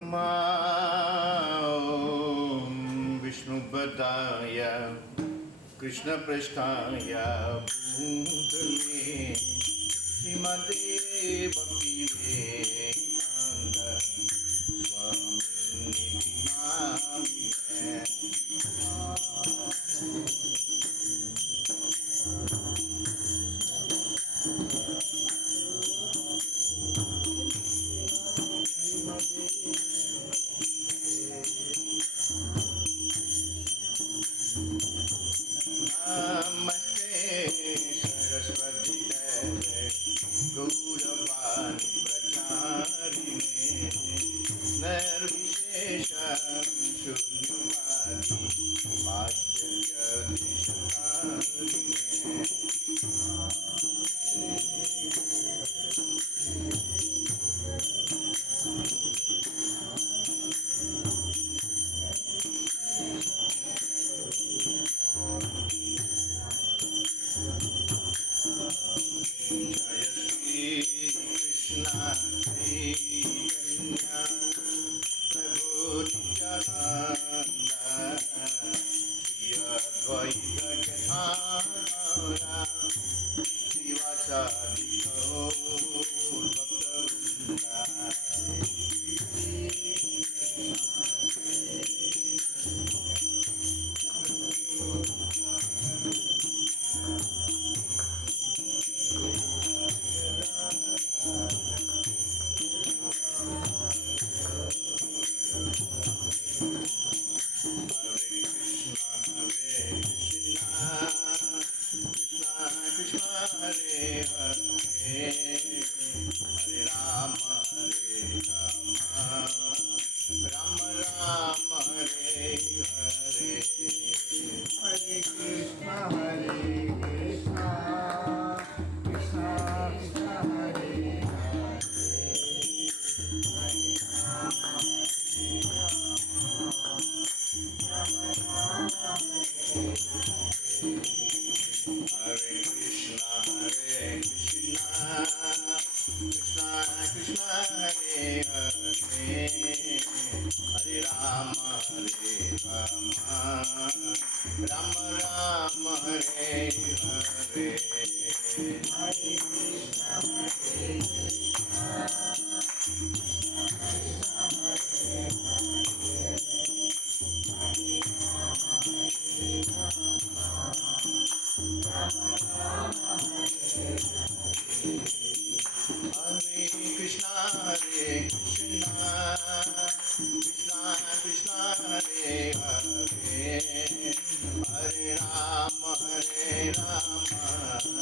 ॐ विष्णुपदाय कृष्णपृष्ठाय भूतले श्रीमते भक्तिवेदान्त स्वामिनिधि नामिने। नमस्ते सरस्वती देवे गौरवाणी प्रचारिणे निर्विशेषं शून्यवादी पाश्चात्यदेशकारिणे। जय श्री कृष्ण चैतन्य प्रभु नित्यानंद श्री अद्वैत गदाधर श्रीवासादि गौर हरे हरे हरे राम राम राम हरे हरे। हरे कृष्णा कृष्णा कृष्णा हरे हरे हरे कृष्णा कृष्णा कृष्णा हरे हरे हरे राम राम राम हरे हरे। हरे कृष्णा हरे Krishna Krishna Krishna Hare Hare Hare Ram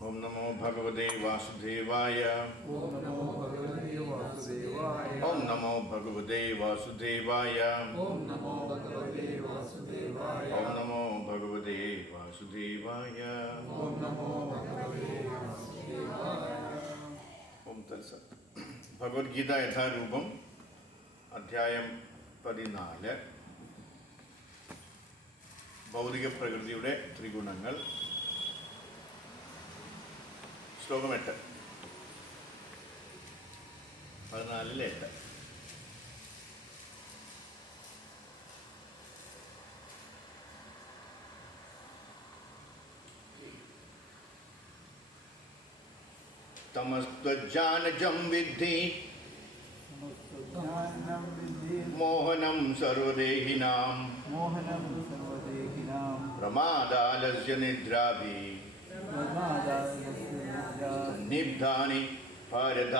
Om Namo Bhagavate Vasudevaya. Om Namo Bhagavate Vasudevaya. Om Namo Bhagavate Vasudevaya. Om Namo Bhagavate Vasudevaya. Om Namo Bhagavate Vasudevaya. Om Namo Bhagavate Vasudevaya. Om Tatsat. Bhagavad Gita യഥാരൂപം അധ്യായം 14 ഭൗതിക പ്രകൃതിയുടെ ത്രിഗുണങ്ങൾ ശ്ലോകം 8 14 തമസ്ത്വജ്ഞാനജം വിദ്ധി മോഹനം സർവദേഹിനാം പ്രമാദാലസ്യ നിദ്രാഭി നിബ്ധാനി ഭാരത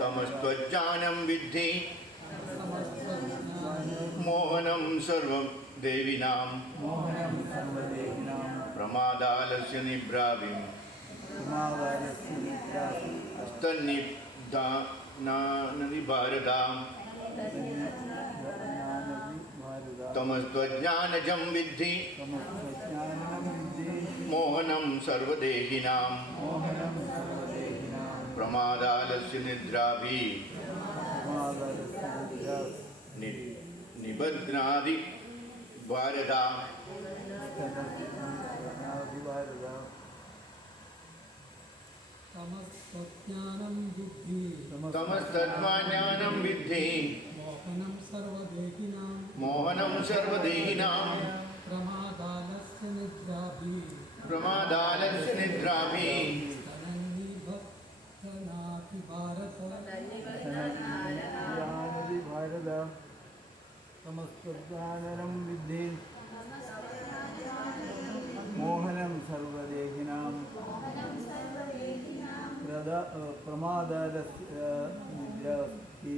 തമസ്ത്വജ്ഞാനം വിദ്ധി മോഹനം സർവദേഹിനാം പ്രമാദാലസ്യ നിബ്രാവിം തന്നിബ്ധാനാനി ഭാരത തമസ്ത്വജ്ഞാനജം വിദ്ധി മോഹനം സർവദേഹിനാം പ്രമാദാലസ്യ നിദ്രാഭി നിബധ്നാതി ഭാരത തമസ്ത്വജ്ഞാനം വിദ്ധി തമസ്തജ്ഞാനം വിദ്ധി മോഹനം സർവദേഹിനാം പ്രമാദാലസ്യ നിദ്രാഭി തനന്നിബധ്നാതി ഭാരത തമസ്ത്വജ്ഞാനം വിദ്ധി മോഹനം സർവദേഹിനാം പ്രമാദാലസ്യ നിദ്രാഭി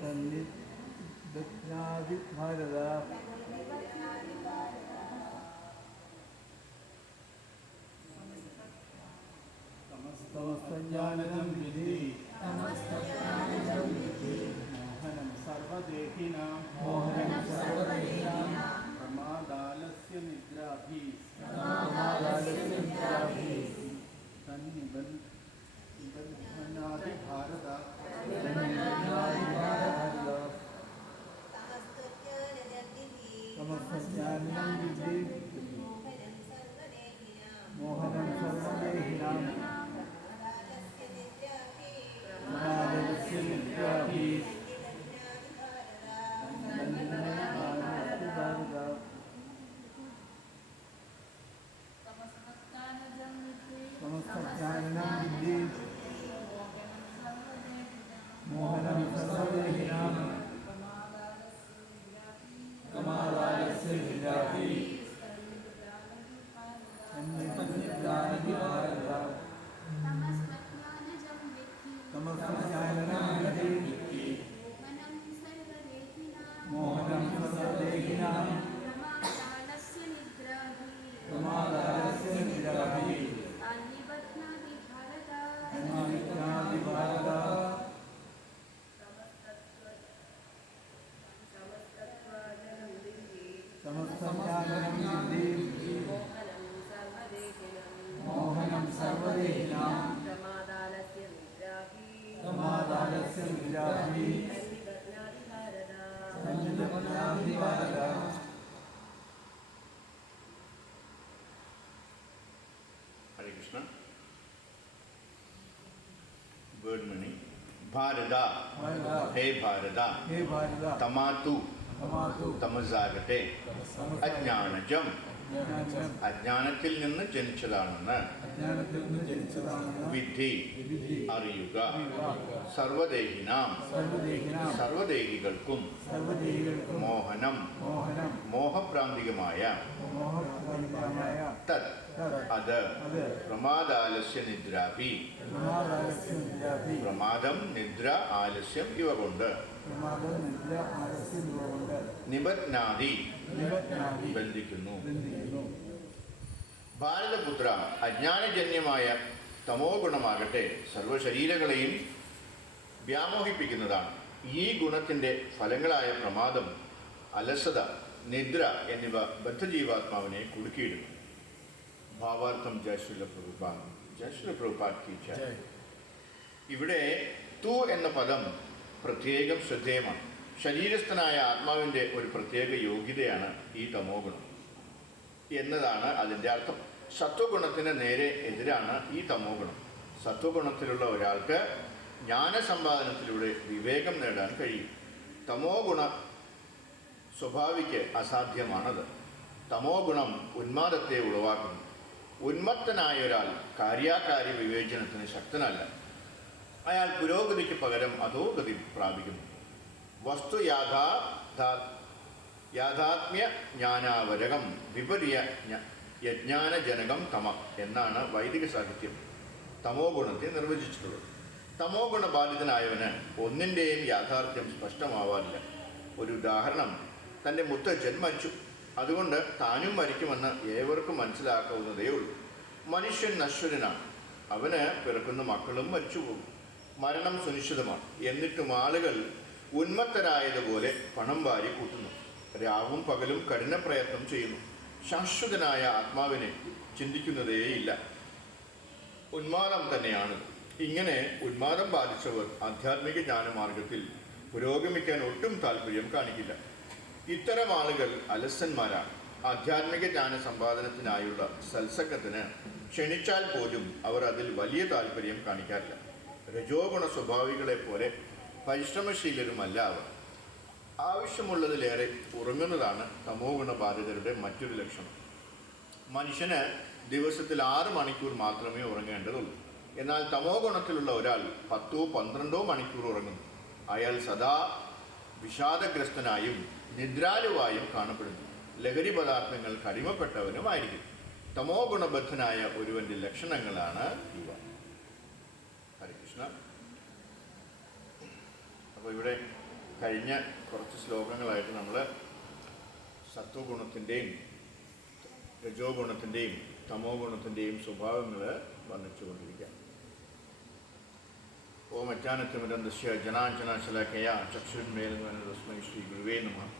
സന്നിദഗ്നാദി ഭാരത സമസ്തജ്ഞാനം വിധി മോഹനം സർവദേഹിനാം പ്രമാദാലസ്യ നിദ്രാഭി തന്നിബന്ധനാദി ഭാരത സമസ്തജ്ഞാനം വിധി മോഹനം സർവദേഹിനാം പ്രമാദാലസ്യ നിദ്രാഭി സമസ്തജ്ഞാനം വിധി മോഹനം സർവദേഹിനാം പ്രമാദാലസ്യ നിദ്രാഭി സന്നിദഗ്നാദി ഭാരത സമസ്തജ്ഞാനം വിധി മോഹനം സർവദേഹിനാം പ്രമാദാലസ്യ നിദ്രാഭി സന്നിദഗ്നാദി ഭാരത സമസ്തജ്ഞാനം വിധി മോഹനം സർവദേഹിനാം പ്രമാദാലസ്യ നിദ്രാഭി സന്നിദഗ്നാദി ഭാരത ഹരേ കൃഷ്ണ. Word meaning. ഭാരത, ഹേ ഭാരത, ഹേ ഭാരത തമാതു, തമാതു തമസാകട്ടെ, അജ്ഞാനജം, ജ്ഞാനം അജ്ഞാനത്തിൽ നിന്ന് ജനിച്ചതാണെന്ന് അജ്ഞാനത്തിൽ നിന്ന് ജനിച്ചതാണെന്ന് വിധി, വിധി അറിയുക. സർവദേഹിനാം, സർവദേഹിനാം സർവദേഹികൾക്കും സർവദേഹികൾക്കും മോഹനം, മോഹനം മോഹഭ്രാന്തികമായ മോഹപ്രാണികമായ തത്, അത് പ്രമാദാലസ്യ നിദ്രാഭി, പ്രമാദാലസ്യ നിദ്രാഭി പ്രമാദം, നിദ്ര, ആലസ്യം ഇവ കൊണ്ട് പ്രമാദം നിദ്ര ആലസ്യം ഇവ കൊണ്ട് നിബധ്നാദി, നിബധ്നാദി ബന്ധിക്കുന്നു. ബന്ധിക്കുന്നു. ഭാരതപുത്ര, അജ്ഞാനജന്യമായ തമോ ഗുണമാകട്ടെ സർവശരീരങ്ങളെയും വ്യാമോഹിപ്പിക്കുന്നതാണ്. ഈ ഗുണത്തിൻ്റെ ഫലങ്ങളായ പ്രമാദം, അലസത, നിദ്ര എന്നിവ ബദ്ധജീവാത്മാവിനെ കുടുക്കിയിടുന്നു. ഭാവാർത്ഥം ജയശ്രീല പ്രഭുപാദ്, ജയശ്രീല പ്രഭുപാദ് കി ജയ്. ഇവിടെ തു എന്ന പദം പ്രത്യേകം ശ്രദ്ധേയമാണ്. ശരീരസ്ഥനായ ആത്മാവിൻ്റെ ഒരു പ്രത്യേക യോഗ്യതയാണ് ഈ തമോ ഗുണം എന്നതാണ് അതിൻ്റെ അർത്ഥം. സത്വഗുണത്തിന് നേരെ എതിരാണ് ഈ തമോ ഗുണം. സത്വഗുണത്തിലുള്ള ഒരാൾക്ക് ജ്ഞാനസമ്പാദനത്തിലൂടെ വിവേകം നേടാൻ കഴിയും. തമോ ഗുണ സ്വഭാവിക്ക് അസാധ്യമാണത്. തമോ ഗുണം ഉന്മാദത്തെ ഉളവാക്കുന്നു. ഉന്മത്തനായ ഒരാൾ കാര്യാകാര്യ വിവേചനത്തിന് ശക്തനല്ല. അയാൾ പുരോഗതിക്ക് പകരം അധോഗതി പ്രാപിക്കുന്നു. വസ്തു യാഥാത്മ്യ ജ്ഞാനാവരകം വിപര്യ യജ്ഞാനജനകം തമ എന്നാണ് വൈദിക സാഹിത്യം തമോ ഗുണത്തെ നിർവചിച്ചിട്ടുള്ളത്. തമോ ഗുണബാധിതനായവന് ഒന്നിൻ്റെയും യാഥാർത്ഥ്യം സ്പഷ്ടമാവാറില്ല. ഒരു ഉദാഹരണം, തൻ്റെ മുത്തച്ഛൻ മരിച്ചു, അതുകൊണ്ട് താനും മരിക്കുമെന്ന് ഏവർക്കും മനസ്സിലാക്കാവുന്നതേ ഉള്ളൂ. മനുഷ്യൻ നശ്വരനാണ്, അവന് പിറക്കുന്ന മക്കളും മരിച്ചുപോകും. മരണം സുനിശ്ചിതമാണ്. എന്നിട്ടും ആളുകൾ ഉന്മത്തരായതുപോലെ പണം വാരി കൂട്ടുന്നു. രാവും പകലും കഠിന പ്രയത്നം ചെയ്യുന്നു. ശാശ്വതനായ ആത്മാവിനെ ചിന്തിക്കുന്നതേയില്ല. ഉന്മാദം തന്നെയാണ്. ഇങ്ങനെ ഉന്മാദം ബാധിച്ചവർ ആധ്യാത്മിക ജ്ഞാനമാർഗത്തിൽ പുരോഗമിക്കാൻ ഒട്ടും താല്പര്യം കാണിക്കില്ല. ഇത്തരം ആളുകൾ അലസന്മാരാണ്. ആധ്യാത്മിക ജ്ഞാന സമ്പാദനത്തിനായുള്ള സത്സംഗത്തിന് ക്ഷണിച്ചാൽ പോലും അവർ അതിൽ വലിയ താല്പര്യം കാണിക്കാറില്ല. രജോഗുണ സ്വഭാവികളെ പോലെ പരിശ്രമശീലരുമല്ല അവർ. ആവശ്യമുള്ളതിലേറെ ഉറങ്ങുന്നതാണ് തമോ ഗുണബാധിതരുടെ മറ്റൊരു ലക്ഷണം. മനുഷ്യന് ദിവസത്തിൽ 6 മണിക്കൂർ മാത്രമേ ഉറങ്ങേണ്ടതുള്ളൂ. എന്നാൽ തമോ ഗുണത്തിലുള്ള ഒരാൾ 10-12 മണിക്കൂർ ഉറങ്ങുന്നു. അയാൾ സദാ വിഷാദഗ്രസ്തനായും നിദ്രാലുവായും കാണപ്പെടുന്നു. ലഹരി പദാർത്ഥങ്ങൾക്ക് അടിമപ്പെട്ടവനുമായിരിക്കും. തമോ ഗുണബദ്ധനായ ഒരുവൻ്റെ ലക്ഷണങ്ങളാണ് ഇവ. അപ്പോൾ ഇവിടെ കഴിഞ്ഞ കുറച്ച് ശ്ലോകങ്ങളായിട്ട് നമ്മൾ സത്വഗുണത്തിൻ്റെയും രജോ ഗുണത്തിൻ്റെയും തമോ ഗുണത്തിൻ്റെയും സ്വഭാവങ്ങൾ വർണ്ണിച്ചുകൊണ്ടിരിക്കുക. ഓം അജ്ഞാനത്തിമിരന്തസ്യ ജനാഞ്ജനാശലാഖയ ചക്ഷുന്മേലന തസ്മൈ ശ്രീ ഗുരുവേ നമഃ.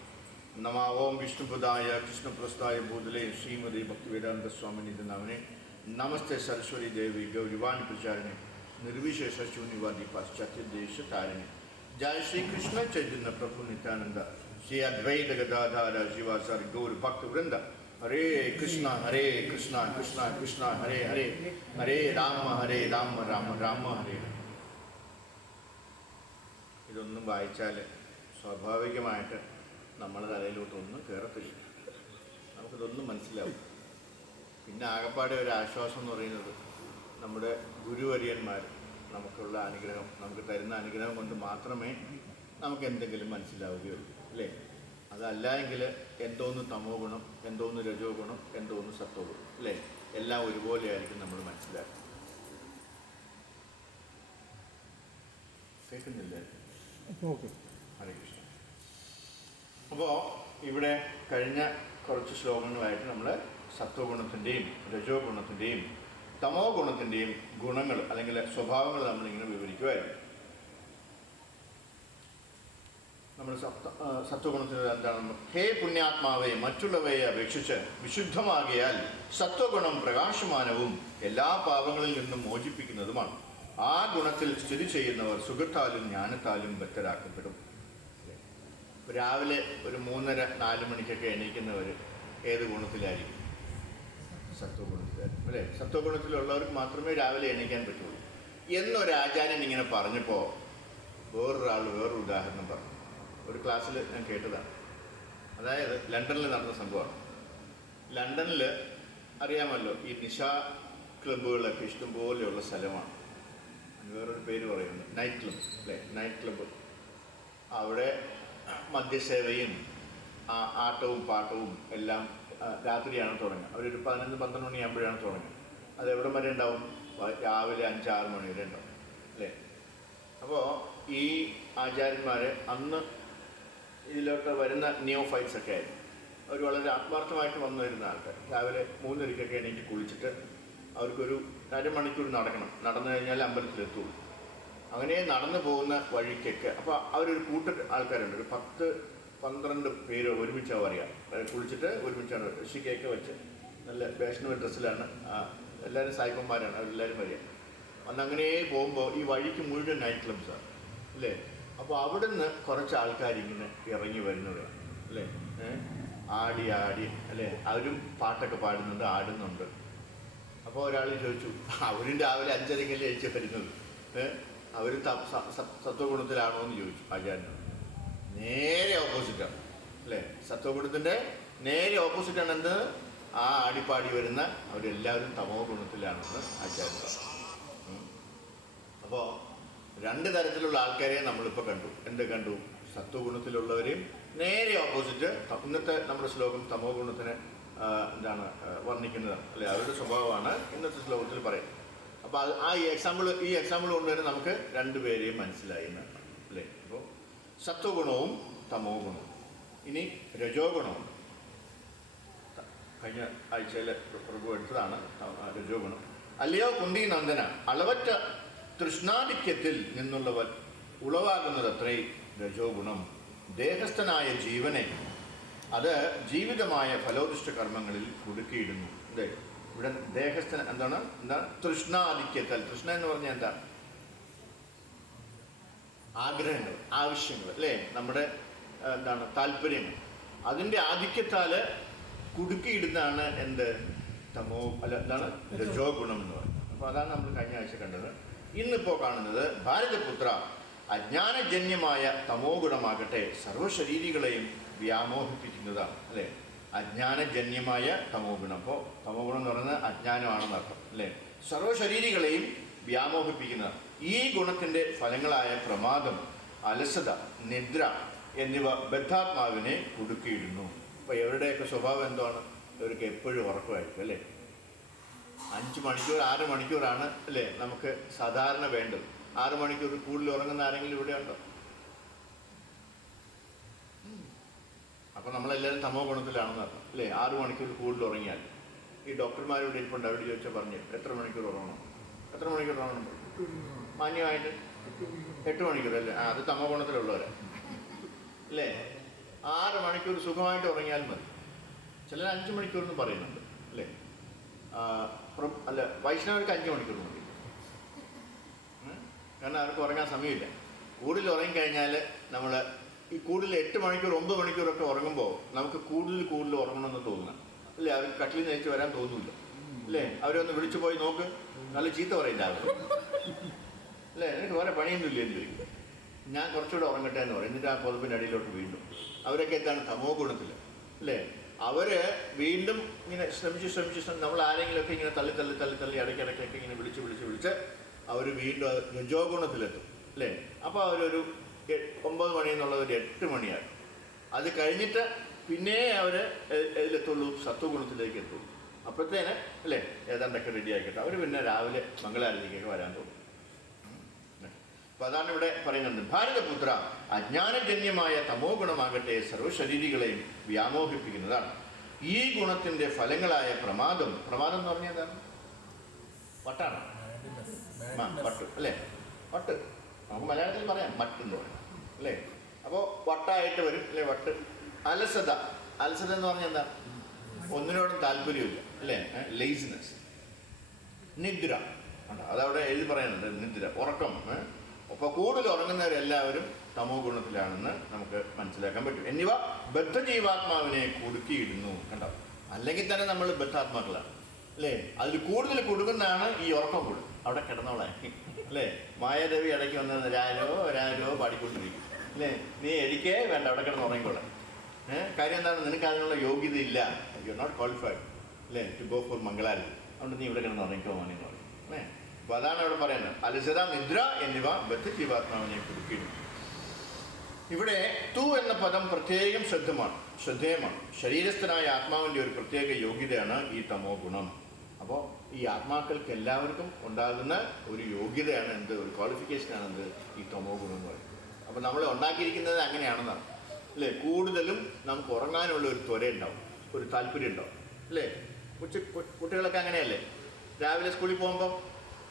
നമ ഓം വിഷ്ണുപദായ കൃഷ്ണപ്രസ്ഥായ ഭൂതലേ ശ്രീമതി ഭക്തിവേദാന്ത സ്വാമിനിധി നാമനെ. നമസ്തേ സരസ്വതി ദേവി ഗൗരിവാണി പ്രചാരിണി നിർവിശേഷ ശൂന്യവാദി പാശ്ചാത്യ ദേശ താരിണി. जय श्री कृष्ण चैतन्य प्रभु नित्यानंद श्री अद्वैत गदाधर शिवाचार्य गौर भक्त वृंद. हरे कृष्णा कृष्णा कृष्णा हरे हरे हरे राम राम राम हरे. ഇതൊന്നും വായിച്ചാൽ സ്വാഭാവികമായിട്ട് നമ്മുടെ തലയിലോട്ടൊന്നും കയറത്തില്ല. നമുക്കിതൊന്നും മനസ്സിലാവും. പിന്നെ ആകപ്പാടെ ഒരു ആശ്വാസം എന്ന് പറയുന്നത് നമ്മുടെ ഗുരുവര്യന്മാർ നമുക്കുള്ള അനുഗ്രഹം, നമുക്ക് തരുന്ന അനുഗ്രഹം കൊണ്ട് മാത്രമേ നമുക്ക് എന്തെങ്കിലും മനസ്സിലാവുകയുള്ളൂ, അല്ലേ? അതല്ല എങ്കിൽ എന്തോന്ന് തമോ ഗുണം, എന്തോന്ന് രജോ ഗുണം, എന്തോന്ന് സത്വ ഗുണം, അല്ലേ? എല്ലാം ഒരുപോലെ ആയിരിക്കും നമ്മൾ മനസ്സിലാക്കുക. കേൾക്കുന്നില്ലേ? ഹരേ കൃഷ്ണ. അപ്പോൾ ഇവിടെ കഴിഞ്ഞ കുറച്ച് ശ്ലോകങ്ങളായിട്ട് നമ്മൾ സത്വഗുണത്തിൻ്റെയും രജോ ഗുണത്തിൻ്റെയും തമോ ഗുണത്തിൻ്റെയും ഗുണങ്ങൾ അല്ലെങ്കിൽ സ്വഭാവങ്ങൾ നമ്മളിങ്ങനെ വിവരിക്കുമായിരുന്നു. നമ്മൾ സത്വഗുണത്തിന് എന്താണ്? ഹേ പുണ്യാത്മാവെ, മറ്റുള്ളവയെ അപേക്ഷിച്ച് വിശുദ്ധമാകിയാൽ സത്വഗുണം പ്രകാശമാനവും എല്ലാ പാപങ്ങളിൽ നിന്നും മോചിപ്പിക്കുന്നതുമാണ്. ആ ഗുണത്തിൽ സ്ഥിതി ചെയ്യുന്നവർ സുഖത്താലും ജ്ഞാനത്താലും ബദ്ധരാക്കപ്പെടും. രാവിലെ ഒരു 3:30-4 മണിക്കൊക്കെ എണീക്കുന്നവർ ഏത് ഗുണത്തിലായിരിക്കും? സത്വഗുണത്തിലായിരിക്കും, അല്ലേ? സത്വഗുണത്തിലുള്ളവർക്ക് മാത്രമേ രാവിലെ എണീക്കാൻ പറ്റുള്ളൂ എന്നൊരു ആചാര്യൻ ഇങ്ങനെ പറഞ്ഞപ്പോൾ വേറൊരു ഉദാഹരണം പറഞ്ഞു. ഒരു ക്ലാസ്സിൽ ഞാൻ കേട്ടതാണ്. അതായത് ലണ്ടനിൽ നടന്ന സംഭവമാണ്. ലണ്ടനിൽ അറിയാമല്ലോ, ഈ നിശാ ക്ലബ്ബുകളൊക്കെ ഇഷ്ടംപോലെയുള്ള സ്ഥലമാണ്. വേറൊരു പേര് പറയുന്നത് നൈറ്റ് ക്ലബ്ബ്, അല്ലേ? Night club. അവിടെ മദ്യസേവയും ആട്ടവും പാട്ടവും എല്ലാം രാത്രിയാണ് തുടങ്ങുക. അവരൊരു 11-12 മണിയാകുമ്പോഴാണ് തുടങ്ങുക. അത് എവിടെ വരെ ഉണ്ടാവും? രാവിലെ 5-6 മണി വരെ ഉണ്ടാവും, അല്ലേ? അപ്പോൾ ഈ ആചാര്യന്മാർ അന്ന് ഇതിലൊക്കെ വരുന്ന നിയോഫൈറ്റ്സ് ഒക്കെ ആയിരുന്നു. അവർ വളരെ ആത്മാർത്ഥമായിട്ട് വന്നു വരുന്ന ആൾക്കാർ. രാവിലെ 3:30 എണീറ്റ് കുളിച്ചിട്ട് അവർക്കൊരു അരമണിക്കൂർ നടക്കണം. നടന്നു കഴിഞ്ഞാൽ അമ്പലത്തിലെത്തുള്ളൂ. അങ്ങനെ നടന്നു പോകുന്ന വഴിക്കൊക്കെ അപ്പോൾ അവരൊരു ആൾക്കാരുണ്ട്. ഒരു 10-12 പേര് ഒരുമിച്ചാണ് പറയുക. കുളിച്ചിട്ട് ഒരുമിച്ചാണ് ഋഷിക്കൊക്കെ വെച്ച് നല്ല ഫാഷനബിൾ ഡ്രസ്സിലാണ്. എല്ലാവരും സായിപ്പന്മാരാണ്, അവരെല്ലാവരും വരിക. അന്നങ്ങനെ പോകുമ്പോൾ ഈ വഴിക്ക് മുഴുവൻ നൈറ്റ് ക്ലബ്സാണ്, അല്ലേ? അപ്പോൾ അവിടെ നിന്ന് കുറച്ച് ആൾക്കാരിങ്ങനെ ഇറങ്ങി വരുന്നതാണ്, അല്ലേ? ആടി അല്ലേ? അവരും പാട്ടൊക്കെ പാടുന്നുണ്ട്, ആടുന്നുണ്ട്. അപ്പോൾ ഒരാൾ ചോദിച്ചു, അവരും രാവിലെ 5:30 കഴിച്ച് വരുന്നത്, അവരും സത്വഗുണത്തിലാണോ എന്ന് ചോദിച്ചു ആചാര്യനോട്. നേരെ ഓപ്പോസിറ്റാണ്, അല്ലേ? സത്വഗുണത്തിൻ്റെ നേരെ ഓപ്പോസിറ്റാണ് എന്ത്? ആ ആടിപ്പാടി വരുന്ന അവരെല്ലാവരും തമോ ഗുണത്തിലാണെന്ന് ആചാര്യൻ പറഞ്ഞു. അപ്പോൾ 2 തരത്തിലുള്ള ആൾക്കാരെ നമ്മളിപ്പോൾ കണ്ടു. എന്ത് കണ്ടു? സത്വഗുണത്തിലുള്ളവരെയും നേരെ ഓപ്പോസിറ്റ്. ഇന്നത്തെ നമ്മുടെ ശ്ലോകം തമോ ഗുണത്തിന് എന്താണ് വർണ്ണിക്കുന്നതാണ്, അല്ലേ? അവരുടെ സ്വഭാവമാണ് ഇന്നത്തെ ശ്ലോകത്തിൽ പറയും. അപ്പോൾ ഈ എക്സാമ്പിൾ കൊണ്ടുവരെ നമുക്ക് 2 പേരെയും മനസ്സിലായി എന്നാണ്, അല്ലേ? അപ്പോൾ സത്വഗുണവും തമോ ഗുണവും. ഇനി രജോ ഗുണവും കഴിഞ്ഞ ആഴ്ചയിൽ പ്രഭു എടുത്തതാണ് രജോ ഗുണം. അല്ലയോ കുന്തി നന്ദന, അളവറ്റ തൃഷ്ണാധിക്യത്തിൽ നിന്നുള്ളവർ ഉളവാകുന്നതത്രേ രജോ ഗുണം. ദേഹസ്ഥനായ ജീവനെ അത് ജീവിതമായ ഫലോദിഷ്ട കർമ്മങ്ങളിൽ കുടുക്കിയിടുന്നു. അതെ, ഇവിടെ ദേഹസ്ഥന എന്താണ് തൃഷ്ണാധിക്യത്താൽ. തൃഷ്ണ എന്ന് പറഞ്ഞാൽ എന്താ? ആഗ്രഹങ്ങൾ, ആവശ്യങ്ങൾ, അല്ലേ? നമ്മുടെ എന്താണ് താല്പര്യങ്ങൾ. അതിൻ്റെ ആധിക്യത്താൽ കുടുക്കിയിടുന്നതാണ് എന്ത്? തമോ അല്ല എന്താണ്? രജോ ഗുണം എന്ന് പറയുന്നത്. അപ്പോൾ അതാണ് നമ്മൾ കഴിഞ്ഞ ആഴ്ച കണ്ടത്. ഇന്നിപ്പോൾ കാണുന്നത് ഭാരതപുത്ര, അജ്ഞാനജന്യമായ തമോ ഗുണമാകട്ടെ സർവ്വശരീരികളെയും വ്യാമോഹിപ്പിക്കുന്നതാണ്, അല്ലേ? അജ്ഞാനജന്യമായ തമോ ഗുണം. അപ്പോൾ തമോ ഗുണം എന്ന് പറയുന്നത് അജ്ഞാനമാണെന്നർത്ഥം, അല്ലേ? സർവ്വശരീരികളെയും വ്യാമോഹിപ്പിക്കുന്നതാണ്. ഈ ഗുണത്തിൻ്റെ ഫലങ്ങളായ പ്രമാദം, അലസത, നിദ്ര എന്നിവ ബദ്ധാത്മാവിനെ കുടുക്കിയിടുന്നു. അപ്പോൾ എവരുടെയൊക്കെ സ്വഭാവം എന്താണ്? ഇവർക്ക് എപ്പോഴും ഉറക്കമായിരിക്കും, അല്ലേ? 5 മണിക്കൂർ 6 മണിക്കൂറാണ്, അല്ലേ, നമുക്ക് സാധാരണ വേണ്ടത്. 6 മണിക്കൂർ കൂടുതൽ ഉറങ്ങുന്ന ആരെങ്കിലും ഇവിടെ ഉണ്ടോ? അപ്പോൾ നമ്മളെല്ലാവരും തമോ ഗുണത്തിലാണെന്ന് അർത്ഥം അല്ലേ. 6 മണിക്കൂർ കൂടുതൽ ഉറങ്ങിയാൽ ഈ ഡോക്ടർമാരോട് ഇരിപ്പുണ്ട്, അവരോട് ചോദിച്ചാൽ പറഞ്ഞു എത്ര മണിക്കൂർ ഉറങ്ങണം, എത്ര മണിക്കൂർ ഉറങ്ങണം മാന്യമായിട്ട് 8 മണിക്കൂർ അല്ലേ. അത് തമോ ഗുണത്തിലുള്ളവരാ അല്ലേ. 6 മണിക്കൂർ സുഖമായിട്ട് ഉറങ്ങിയാൽ മതി. ചിലർ 5 മണിക്കൂർ എന്ന് പറയുന്നുണ്ട് അല്ലേ. അല്ല, വൈഷ്ണവർക്ക് 5 മണിക്കൂർ മതി. കാരണം അവർക്ക് ഉറങ്ങാൻ സമയമില്ല. കൂടുതൽ ഉറങ്ങിക്കഴിഞ്ഞാൽ നമ്മൾ ഈ കൂടുതൽ 8 മണിക്കൂർ 9 മണിക്കൂറൊക്കെ ഉറങ്ങുമ്പോൾ നമുക്ക് കൂടുതൽ ഉറങ്ങണമെന്ന് തോന്നുന്നു അല്ലേ. അവർക്ക് കട്ടിലിൽ നയിച്ച് വരാൻ തോന്നില്ല അല്ലേ. അവരൊന്ന് വിളിച്ചു പോയി നോക്ക്, നല്ല ചീത്ത പറയില്ല അവർ അല്ലേ. എനിക്ക് വേറെ പണിയൊന്നുമില്ല എന്ന് ചോദിക്കും. ഞാൻ കുറച്ചുകൂടെ ഉറങ്ങട്ടെ എന്ന് പറയും. എന്നിട്ട് ആ പുതപ്പിൻ്റെ അടിയിലോട്ട് വീണ്ടും. അവരൊക്കെ എന്താണ് തമോ ഗുണത്തിൽ അല്ലേ. അവർ വീണ്ടും ഇങ്ങനെ ശ്രമിച്ച് നമ്മൾ ആരെങ്കിലുമൊക്കെ ഇങ്ങനെ തള്ളി ഇടയ്ക്കിടയ്ക്കൊക്കെ ഇങ്ങനെ വിളിച്ച് അവർ വീണ്ടും രജോ ഗുണത്തിലെത്തും അല്ലേ. അപ്പോൾ അവരൊരു 9 മണി എന്നുള്ളത് ഒരു 8 മണിയാകും. അത് കഴിഞ്ഞിട്ട് പിന്നെ അവർ ഇതിലെത്തുള്ളൂ, സത്വഗുണത്തിലേക്ക് എത്തുള്ളൂ. അപ്പോഴത്തേന് അല്ലേ ഏതാണ്ടൊക്കെ റെഡി ആയിക്കട്ടെ അവർ പിന്നെ രാവിലെ മംഗളാരതിക്കൊക്കെ വരാൻ തോന്നും. അപ്പോൾ അതാണ് ഇവിടെ പറയുന്നത്. ഭാരതപുത്ര, അജ്ഞാനജന്യമായ തമോ ഗുണമാകട്ടെ സർവ്വശരീരികളെയും വ്യാമോഹിപ്പിക്കുന്നതാണ്. ഈ ഗുണത്തിൻ്റെ ഫലങ്ങളായ പ്രമാദം എന്ന് പറഞ്ഞാൽ എന്താണ്? വട്ടാണ്. വട്ട് അല്ലേ. വട്ട് നമുക്ക് മലയാളത്തിൽ പറയാം മട്ടെന്ന് പറയാം അല്ലേ. അപ്പോൾ വട്ടായിട്ട് വരും അല്ലേ. വട്ട്. അലസത എന്ന് പറഞ്ഞാൽ എന്താ? ഒന്നിനോടും താല്പര്യമില്ല അല്ലേ. ലേസിനെസ്. നിദ്ര അതവിടെ എഴുതി പറയുന്നുണ്ട്. നിദ്ര, ഉറക്കം. അപ്പോൾ കൂടുതൽ ഉറങ്ങുന്നവരെല്ലാവരും തമോ ഗുണത്തിലാണെന്ന് നമുക്ക് മനസ്സിലാക്കാൻ പറ്റും. എന്നിവ ബദ്ധജീവാത്മാവിനെ കുടുക്കിയിടുന്നു. കണ്ടോ, അല്ലെങ്കിൽ തന്നെ നമ്മൾ ബദ്ധാത്മാക്കളാണ് അല്ലേ. അതിൽ കൂടുതൽ കുടുങ്ങുന്നതാണ് ഈ ഉറക്കം കൂടും. അവിടെ കിടന്നോളാം അല്ലേ. മായാദേവി ഇടയ്ക്ക് വന്നത് രാരോ പാടിക്കൊണ്ടിരിക്കും അല്ലേ. നീ എഴുതിക്കേ വേണ്ട, അവിടെ കിടന്ന് ഉറങ്ങിക്കോളാം. കാര്യം എന്താണ്? നിനക്ക് അതിനുള്ള യോഗ്യത ഇല്ല. യു ആർ നോട്ട് ക്വാളിഫൈഡ് അല്ലേ ടു ഗോ ഫോർ മംഗളാരതി. അതുകൊണ്ട് നീ ഇവിടെ കിടന്ന് ഉറങ്ങിക്കോ മോനെ എന്ന് പറയും അല്ലേ. അപ്പോൾ അതാണ് അവിടെ പറയുന്നത്. അലസത, നിദ്ര എന്നിവ ബദ്ധജീവാത്മാവിനെ കുടുക്കിയിടും. ഇവിടെ തു എന്ന പദം പ്രത്യേകം ശ്രദ്ധേയമാണ്. ശരീരസ്ഥനായ ആത്മാവിൻ്റെ ഒരു പ്രത്യേക യോഗ്യതയാണ് ഈ തമോ ഗുണം. അപ്പോൾ ഈ ആത്മാക്കൾക്ക് എല്ലാവർക്കും ഉണ്ടാകുന്ന ഒരു യോഗ്യതയാണ് എന്ത്, ഒരു ക്വാളിഫിക്കേഷനാണ് എന്ത്, ഈ തമോ ഗുണം എന്ന് പറയുന്നത്. അപ്പോൾ നമ്മൾ ഉണ്ടാക്കിയിരിക്കുന്നത് അങ്ങനെയാണെന്നാണ് അല്ലേ. കൂടുതലും നമുക്ക് ഉറങ്ങാനുള്ള ഒരു ത്വര ഉണ്ടാവും, ഒരു താല്പര്യം ഉണ്ടാവും അല്ലേ. കുട്ടികളൊക്കെ അങ്ങനെയല്ലേ. രാവിലെ സ്കൂളിൽ പോകുമ്പോൾ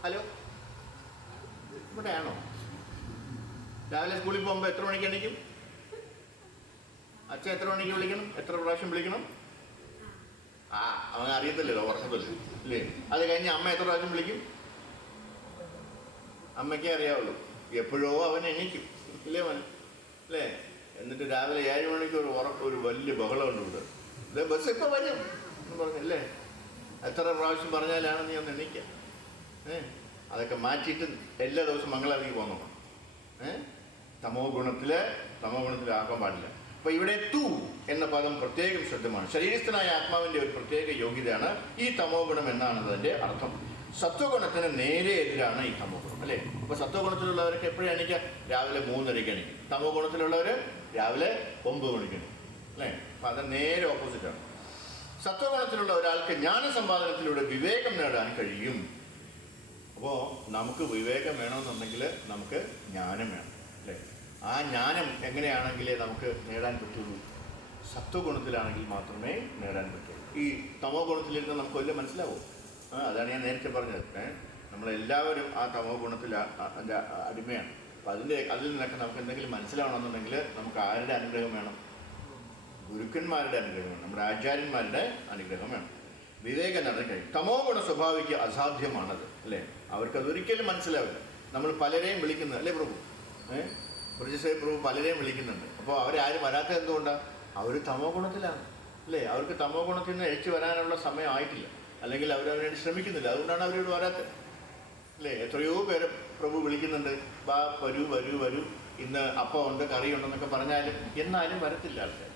ഹലോ ഇവിടെയാണോ? രാവിലെ സ്കൂളിൽ പോകുമ്പോൾ എത്ര മണിക്ക് എണീക്കും? അച്ഛൻ എത്ര മണിക്ക് വിളിക്കണം? എത്ര പ്രാവശ്യം വിളിക്കണം? അവൻ അറിയത്തില്ലല്ലോ, ഉറക്കത്തില്ല അല്ലേ. അത് കഴിഞ്ഞ് അമ്മ എത്ര പ്രാവശ്യം വിളിക്കും? അമ്മയ്ക്കേ അറിയാവുള്ളൂ. എപ്പോഴോ അവൻ എണീക്കും ഇല്ലേ മോൻ അല്ലേ. എന്നിട്ട് രാവിലെ 7 മണിക്ക് ഒരു വലിയ ബഹളമുണ്ട്. ഇവിടെ ബസ് ഇപ്പോൾ വരും എന്ന് പറഞ്ഞല്ലേ. എത്ര പ്രാവശ്യം പറഞ്ഞാലാണ് നീ ഒന്ന് എണീക്കുക? അതൊക്കെ മാറ്റിയിട്ട് എല്ലാ ദിവസവും മംഗളാരതിക്ക് പോകണം. തമോ ഗുണത്തിലാക്കാൻ പാടില്ല. അപ്പോൾ ഇവിടെ തു എന്ന പദം പ്രത്യേകം ശ്രദ്ധമാണ്. ശരീരസ്ഥനായ ആത്മാവിൻ്റെ ഒരു പ്രത്യേക യോഗ്യതയാണ് ഈ തമോ ഗുണം എന്നാണ് അതിൻ്റെ അർത്ഥം. സത്വഗുണത്തിന് നേരെ എതിരാണ് ഈ തമോ ഗുണം അല്ലേ. അപ്പോൾ സത്വഗുണത്തിലുള്ളവർക്ക് എപ്പോഴും എണീക്കാം? രാവിലെ 3:30 എണീക്കും. തമോ ഗുണത്തിലുള്ളവർ രാവിലെ 9 മണിക്ക് എണീക്കും അല്ലേ. അപ്പം അത് നേരെ ഓപ്പോസിറ്റാണ്. സത്വഗുണത്തിലുള്ള ഒരാൾക്ക് ജ്ഞാനസമ്പാദനത്തിലൂടെ വിവേകം നേടാൻ കഴിയും. അപ്പോൾ നമുക്ക് വിവേകം വേണമെന്നുണ്ടെങ്കിൽ നമുക്ക് ജ്ഞാനം വേണം അല്ലേ. ആ ജ്ഞാനം എങ്ങനെയാണെങ്കിലേ നമുക്ക് നേടാൻ പറ്റുള്ളൂ? സത്വഗുണത്തിലാണെങ്കിൽ മാത്രമേ നേടാൻ പറ്റുള്ളൂ. ഈ തമോ ഗുണത്തിലിരുന്ന് നമുക്ക് വല്ല മനസ്സിലാവും. അതാണ് ഞാൻ നേരത്തെ പറഞ്ഞത്. നമ്മളെല്ലാവരും ആ തമോ ഗുണത്തിൽ അതിൻ്റെ അടിമയാണ്. അപ്പം അതിൽ നിന്നൊക്കെ നമുക്ക് എന്തെങ്കിലും മനസ്സിലാവണമെന്നുണ്ടെങ്കിൽ നമുക്ക് ആരുടെ അനുഗ്രഹം വേണം? ഗുരുക്കന്മാരുടെ അനുഗ്രഹം വേണം, നമ്മുടെ ആചാര്യന്മാരുടെ അനുഗ്രഹം വേണം. വിവേകം നേടാൻ കഴിയും. തമോ ഗുണ സ്വഭാവിക്ക് അസാധ്യമാണത് അല്ലേ. അവർക്കതൊരിക്കലും മനസ്സിലാവില്ല. നമ്മൾ പലരെയും വിളിക്കുന്നത് അല്ലേ പ്രഭു. പ്രജസേ പ്രഭു പലരെയും വിളിക്കുന്നുണ്ട്. അപ്പോൾ അവരാരും വരാത്തത് എന്തുകൊണ്ടാണ്? അവർ തമോ ഗുണത്തിലാണ് അല്ലേ. അവർക്ക് തമോ ഗുണത്തിൽ നിന്ന് എഴുച്ചു വരാനുള്ള സമയം ആയിട്ടില്ല, അല്ലെങ്കിൽ അവരതിനുവേണ്ടി ശ്രമിക്കുന്നില്ല. അതുകൊണ്ടാണ് അവരോട് വരാത്തത് അല്ലേ. എത്രയോ പേര് പ്രഭു വിളിക്കുന്നുണ്ട്, വാ വരൂ, ഇന്ന് അപ്പം ഉണ്ട് കറിയുണ്ടെന്നൊക്കെ പറഞ്ഞാലും എന്നാലും വരത്തില്ല ആൾക്കാർ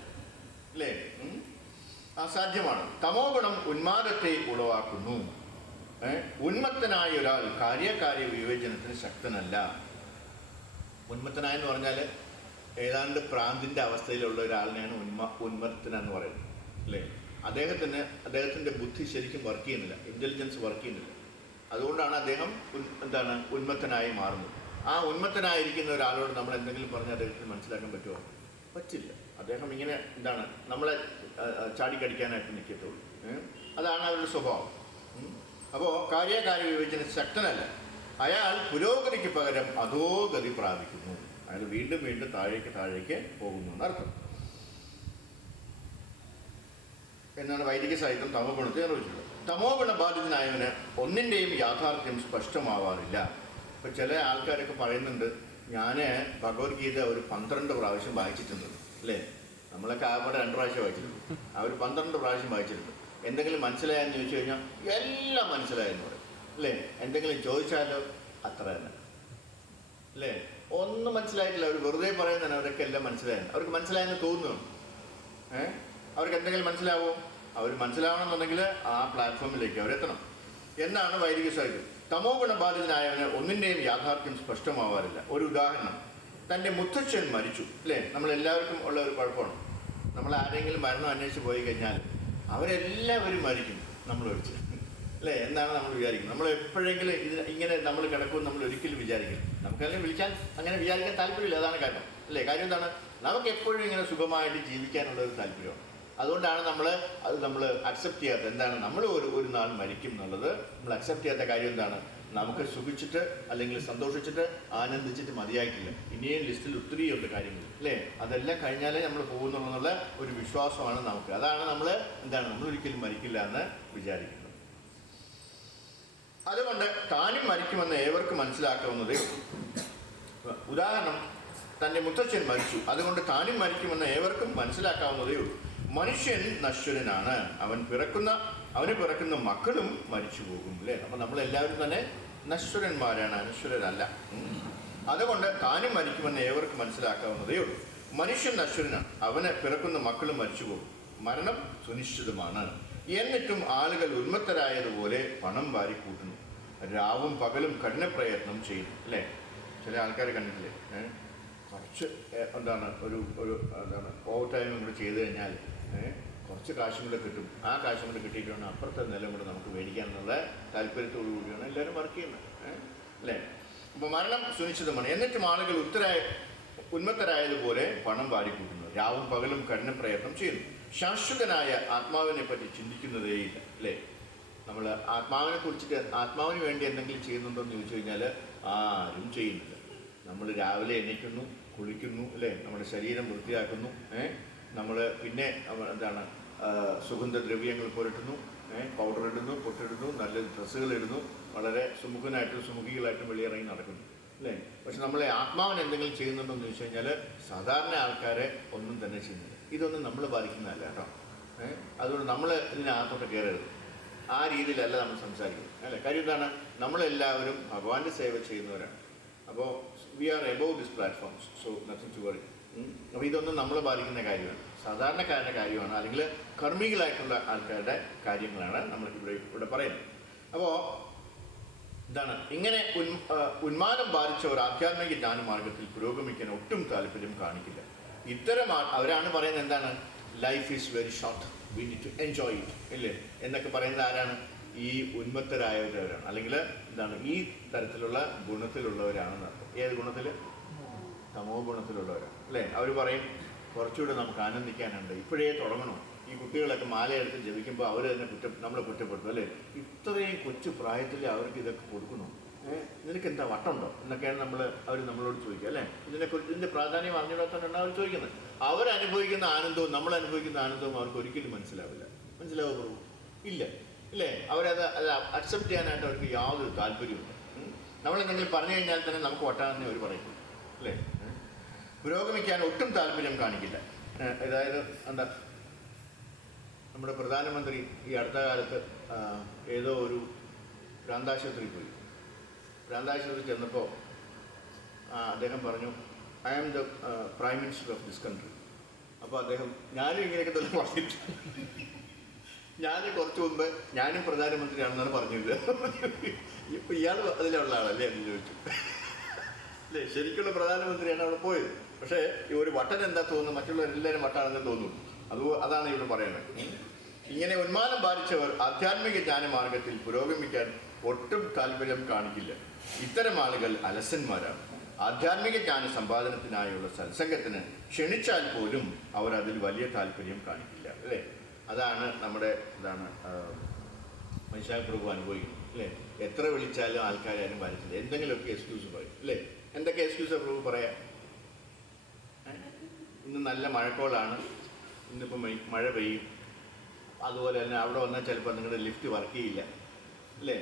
അല്ലേ. അസാധ്യമാണ്. തമോ ഗുണം ഉന്മാദത്തെ ഉളവാക്കുന്നു. ഉന്മത്തനായ ഒരാൾ കാര്യകാര്യ വിവേചനത്തിന് ശക്തനല്ല. ഉന്മത്തനായെന്ന് പറഞ്ഞാൽ ഏതാണ്ട് പ്രാന്തിൻ്റെ അവസ്ഥയിലുള്ള ഒരാളിനെയാണ് ഉന്മത്തനെന്ന് പറയുന്നത് അല്ലേ. അദ്ദേഹത്തിൻ്റെ ബുദ്ധി ശരിക്കും വർക്ക് ചെയ്യുന്നില്ല, ഇൻ്റലിജൻസ് വർക്ക് ചെയ്യുന്നില്ല. അതുകൊണ്ടാണ് അദ്ദേഹം ഉന്മത്തനായി മാറുന്നത്. ആ ഉന്മത്തനായിരിക്കുന്ന ഒരാളോട് നമ്മൾ എന്തെങ്കിലും പറഞ്ഞ് അദ്ദേഹത്തിന് മനസ്സിലാക്കാൻ പറ്റുമോ? പറ്റില്ല. അദ്ദേഹം ഇങ്ങനെ എന്താണ് നമ്മളെ ചാടിക്കടിക്കാനായിട്ട് നിൽക്കത്തുള്ളൂ. അതാണ് അവരുടെ സ്വഭാവം. അപ്പോൾ കാര്യകാര്യ വിവേചന ശക്തനല്ല. അയാൾ പുരോഗതിക്ക് പകരം അധോഗതി പ്രാപിക്കുന്നു. അയാൾ വീണ്ടും വീണ്ടും താഴേക്ക് പോകുന്നു എന്നർത്ഥം എന്നാണ് വൈദിക സാഹിത്യം തമോ ഗുണത്തെ നിർവചിച്ചത്. തമോ ഗുണബാധിതനായവന് ഒന്നിൻ്റെയും യാഥാർത്ഥ്യം സ്പഷ്ടമാവാറില്ല. ഇപ്പം ചില ആൾക്കാരൊക്കെ പറയുന്നുണ്ട്, ഞാൻ ഭഗവത്ഗീത ഒരു 12 പ്രാവശ്യം വായിച്ചിട്ടുണ്ട് അല്ലേ. നമ്മളൊക്കെ ആകെ 2 പ്രാവശ്യം വായിച്ചിട്ടുണ്ട്. അവർ 12 പ്രാവശ്യം വായിച്ചിട്ടുണ്ട്. എന്തെങ്കിലും മനസ്സിലായെന്ന് ചോദിച്ചു കഴിഞ്ഞാൽ എല്ലാം മനസ്സിലായെന്ന് പറയും അല്ലേ. എന്തെങ്കിലും ചോദിച്ചാലോ അത്ര തന്നെ അല്ലേ. ഒന്നും മനസ്സിലായിട്ടില്ല. അവർ വെറുതെ പറയുന്നതാണ് അവരൊക്കെ എല്ലാം മനസ്സിലായെന്ന്. അവർക്ക് മനസ്സിലായെന്ന് തോന്നുന്നു. അവർക്ക് എന്തെങ്കിലും മനസ്സിലാവുമോ? അവർ മനസ്സിലാവണമെന്നുണ്ടെങ്കിൽ ആ പ്ലാറ്റ്ഫോമിലേക്ക് അവരെത്തണം എന്നാണ് വൈദിക സാഹിത്യം. തമോ ഗുണബാധിതനായവന് ഒന്നിൻ്റെയും യാഥാർത്ഥ്യം സ്പഷ്ടമാവാറില്ല. ഒരു ഉദാഹരണം, തൻ്റെ മുത്തച്ഛൻ മരിച്ചു അല്ലേ. നമ്മളെല്ലാവർക്കും ഉള്ള ഒരു കുഴപ്പമാണ്, നമ്മൾ ആരെങ്കിലും മരണം അന്വേഷിച്ച് പോയി കഴിഞ്ഞാൽ അവരെല്ലാവരും മരിക്കും നമ്മൾ ഒഴിച്ച് അല്ലേ എന്നാണ് നമ്മൾ വിചാരിക്കുന്നത്. നമ്മൾ എപ്പോഴെങ്കിലും ഇങ്ങനെ നമ്മൾ കിടക്കുമെന്ന് നമ്മൾ ഒരിക്കലും വിചാരിക്കില്ല. നമുക്കല്ലെങ്കിൽ വിളിക്കാൻ അങ്ങനെ വിചാരിക്കാൻ താല്പര്യമില്ല. അതാണ് കാരണം അല്ലേ. കാര്യം എന്താണ്, നമുക്ക് എപ്പോഴും ഇങ്ങനെ സുഖമായിട്ട് ജീവിക്കാനുള്ള ഒരു താല്പര്യമാണ്. അതുകൊണ്ടാണ് നമ്മൾ അക്സെപ്റ്റ് ചെയ്യാത്ത എന്താണ്, നമ്മൾ ഒരു നാൾ മരിക്കും എന്നുള്ളത് നമ്മൾ അക്സെപ്റ്റ് ചെയ്യാത്ത കാര്യം എന്താണ്, നമുക്ക് സുഖിച്ചിട്ട് അല്ലെങ്കിൽ സന്തോഷിച്ചിട്ട് ആനന്ദിച്ചിട്ട് മതിയായിട്ടില്ല. ഇനിയും ലിസ്റ്റിൽ ഒത്തിരിയുണ്ട് കാര്യങ്ങൾ അല്ലേ. അതെല്ലാം കഴിഞ്ഞാലേ നമ്മൾ പോകുന്നുള്ളതെന്നുള്ള ഒരു വിശ്വാസമാണ് നമുക്ക്. അതാണ് നമ്മൾ ഒരിക്കലും മരിക്കില്ല എന്ന് വിചാരിക്കുന്നത്. അതുകൊണ്ട് താനും മരിക്കുമെന്ന് ഏവർക്ക് മനസ്സിലാക്കാവുന്നതേ ഉള്ളൂ. ഉദാഹരണം, തൻ്റെ മുത്തച്ഛൻ മരിച്ചു, അതുകൊണ്ട് താനും മരിക്കുമെന്ന് ഏവർക്കും മനസ്സിലാക്കാവുന്നതേ ഉള്ളൂ. മനുഷ്യൻ നശ്വരനാണ്, അവന് പിറക്കുന്ന മക്കളും മരിച്ചു പോകും അല്ലേ. അപ്പം നമ്മളെല്ലാവരും തന്നെ നശ്വരന്മാരാണ്, അനശ്വരരല്ല. അതുകൊണ്ട് താനും മരിക്കുമെന്ന് ഏവർക്ക് മനസ്സിലാക്കാവുന്നതേ ഉള്ളൂ. മനുഷ്യൻ നശ്വരനാണ്, അവന് പിറക്കുന്ന മക്കളും മരിച്ചു പോകും. മരണം സുനിശ്ചിതമാണ്. എന്നിട്ടും ആളുകൾ ഉന്മത്തരായതുപോലെ പണം വാരിക്കൂട്ടുന്നു, രാവും പകലും കഠിന പ്രയത്നം ചെയ്യുന്നു അല്ലേ. ചില ആൾക്കാരെ കണ്ടിട്ടില്ലേ, കുറച്ച് ഓവർ ടൈം കൂടെ ചെയ്ത് കഴിഞ്ഞാൽ കുറച്ച് കാശും കൂടെ കിട്ടും. ആ കാശും കൂടെ കിട്ടിയിട്ട് വേണം അപ്പുറത്തെ നിലം കൂടെ നമുക്ക് മേടിക്കാമെന്നുള്ള താല്പര്യത്തോടു കൂടിയാണ് എല്ലാവരും വർക്ക് ചെയ്യുന്നത് അല്ലേ. അപ്പോൾ മരണം സുനിശ്ചിതമാണ്. എന്നിട്ടും ആളുകൾ ഉന്മത്തരായതുപോലെ പണം വാരിക്കൂട്ടുന്നു, രാവും പകലും കഠിന പ്രയത്നം ചെയ്യുന്നു. ശാശ്വതനായ ആത്മാവിനെ പറ്റി ചിന്തിക്കുന്നതേയില്ല അല്ലേ. നമ്മൾ ആത്മാവിനെ കുറിച്ചിട്ട് ആത്മാവിന് വേണ്ടി എന്തെങ്കിലും ചെയ്യുന്നുണ്ടോ എന്ന് ചോദിച്ചു കഴിഞ്ഞാൽ ആരും ചെയ്യുന്നില്ല. നമ്മൾ രാവിലെ എണീക്കുന്നു, കുളിക്കുന്നു അല്ലേ, നമ്മുടെ ശരീരം വൃത്തിയാക്കുന്നു, നമ്മൾ പിന്നെ സുഗന്ധദ്രവ്യങ്ങൾ പുരട്ടുന്നു, പൗഡർ ഇടുന്നു, പൊട്ടിടുന്നു, നല്ല ഡ്രസ്സുകൾ ഇടുന്നു, വളരെ സുമുഖനായിട്ടും സുമുഖികളായിട്ടും വെളിയിറങ്ങി നടക്കുന്നു അല്ലേ. പക്ഷെ നമ്മളെ ആത്മാവിന് എന്തെങ്കിലും ചെയ്യുന്നുണ്ടോ എന്ന് ചോദിച്ചു കഴിഞ്ഞാൽ സാധാരണ ആൾക്കാരെ ഒന്നും തന്നെ ചെയ്യുന്നില്ല. ഇതൊന്നും നമ്മൾ ബാധിക്കുന്നതല്ല കേട്ടോ. അതുകൊണ്ട് നമ്മൾ ഇതിനകത്തോട്ട് കയറരുത്. ആ രീതിയിലല്ല നമ്മൾ സംസാരിക്കുന്നത് അല്ലേ. കാര്യം എന്താണ്, നമ്മളെല്ലാവരും ഭഗവാന്റെ സേവ ചെയ്യുന്നവരാണ്. അപ്പോൾ we are above this platforms, so nothing to worry. അപ്പോൾ ഇതൊന്നും നമ്മളെ ബാധിക്കുന്ന കാര്യമാണ്, സാധാരണക്കാരുടെ കാര്യമാണ്, അല്ലെങ്കിൽ കർമ്മികളായിട്ടുള്ള ആൾക്കാരുടെ കാര്യങ്ങളാണ് നമ്മൾ ഇവിടെ പറയുന്നത്. അപ്പോൾ എന്താണ്, ഇങ്ങനെ ഉന്മാദം ബാധിച്ച ഒരു ആധ്യാത്മിക ജ്ഞാനമാർഗത്തിൽ പുരോഗമിക്കാൻ ഒട്ടും താല്പര്യം കാണിക്കില്ല. ഇത്തരം അവരാണ് പറയുന്നത് എന്താണ്, life is very short, we need to enjoy it ഇല്ലേ എന്നൊക്കെ പറയുന്നത് ആരാണ്, ഈ ഉന്മത്തരായവരാണ്, അല്ലെങ്കിൽ ഈ തരത്തിലുള്ള ഗുണത്തിലുള്ളവരാണെന്ന് അർത്ഥം. ഏത് ഗുണത്തിൽ? തമോ ഗുണത്തിലുള്ളവരാണ് അല്ലേ. അവർ പറയും കുറച്ചുകൂടെ നമുക്ക് ആനന്ദിക്കാനുണ്ട്, ഇപ്പോഴേ തുടങ്ങണം. ഈ കുട്ടികളൊക്കെ മാലയെടുത്ത് ജപിക്കുമ്പോൾ അവർ തന്നെ നമ്മളെ കുറ്റപ്പെടുത്തും അല്ലേ. ഇത്രയും കൊച്ചു പ്രായത്തിൽ അവർക്ക് ഇതൊക്കെ കൊടുക്കുന്നു, നിനക്ക് എന്താ വട്ടുണ്ടോ എന്നൊക്കെയാണ് അവർ നമ്മളോട് ചോദിക്കുക അല്ലേ. ഇതിൻ്റെ പ്രാധാന്യം അറിഞ്ഞിടത്തോണ്ടാണ് അവർ ചോദിക്കുന്നത്. അവരനുഭവിക്കുന്ന ആനന്ദവും നമ്മൾ അനുഭവിക്കുന്ന ആനന്ദവും അവർക്ക് ഒരിക്കലും മനസ്സിലാവുമോ? ഇല്ല ഇല്ലേ. അവരത് അക്സെപ്റ്റ് ചെയ്യാനായിട്ട് അവർക്ക് യാതൊരു താല്പര്യമില്ല. നമ്മളെന്തെങ്കിലും പറഞ്ഞു കഴിഞ്ഞാൽ തന്നെ നമുക്ക് വട്ടാണെന്നേ അവർ പറയും അല്ലേ. പുരോഗമിക്കാൻ ഒട്ടും താല്പര്യം കാണിക്കില്ല. അതായത് നമ്മുടെ പ്രധാനമന്ത്രി ഈ അടുത്ത കാലത്ത് ഏതോ ഒരു ഭ്രാന്താശുപത്രി പോയി. ഭ്രാന്താശുപത്രി ചെന്നപ്പോൾ അദ്ദേഹം പറഞ്ഞു, I am the prime minister of this country. അപ്പോൾ അദ്ദേഹം, ഞാനും ഇങ്ങനെയൊക്കെ തന്നെ പറഞ്ഞിട്ടുണ്ട്, ഞാൻ കുറച്ച് മുമ്പ് ഞാനും പ്രധാനമന്ത്രിയാണെന്നാണ് പറഞ്ഞത്. ഇപ്പം ഇയാൾ അതിലുള്ള ആളല്ലേ എന്ന് ചോദിച്ചു അല്ലേ. ശരിക്കുള്ള പ്രധാനമന്ത്രിയാണ് അവിടെ പോയത്. പക്ഷേ ഈ ഒരു വട്ടൻ എന്താ തോന്നുന്നു, മറ്റുള്ളവരെല്ലാവരും വട്ടാണെന്ന് തോന്നുന്നു. അതാണ് ഇവിടെ പറയുന്നത്. ഇങ്ങനെ ഉന്മാദം ബാധിച്ചവർ ആധ്യാത്മിക ജ്ഞാനമാർഗത്തിൽ പുരോഗമിക്കാൻ ഒട്ടും താല്പര്യം കാണിക്കില്ല. ഇത്തരം ആളുകൾ അലസന്മാരാണ്. ആധ്യാത്മിക ജ്ഞാന സമ്പാദനത്തിനായുള്ള സത്സംഗത്തിന് ക്ഷണിച്ചാൽ പോലും അവർ അതിൽ വലിയ താല്പര്യം കാണിക്കില്ല, അല്ലേ? അതാണ് നമ്മുടെ വൈശാഖ പ്രഭു അനുഭവിക്കുന്നത്, അല്ലേ? എത്ര വിളിച്ചാലും ആൾക്കാരും വരത്തില്ല, എന്തെങ്കിലുമൊക്കെ എക്സ്ക്യൂസ് പറയും, അല്ലേ? എന്തൊക്കെ എക്സ്ക്യൂസാണ് പ്രഭു പറയാം? ഇന്ന് നല്ല മഴക്കോളാണ്, ഇന്നിപ്പോൾ മഴ പെയ്യും, അതുപോലെ തന്നെ അവിടെ വന്നാൽ ചിലപ്പോൾ നിങ്ങളുടെ ലിഫ്റ്റ് വർക്ക് ചെയ്യില്ല, അല്ലേ?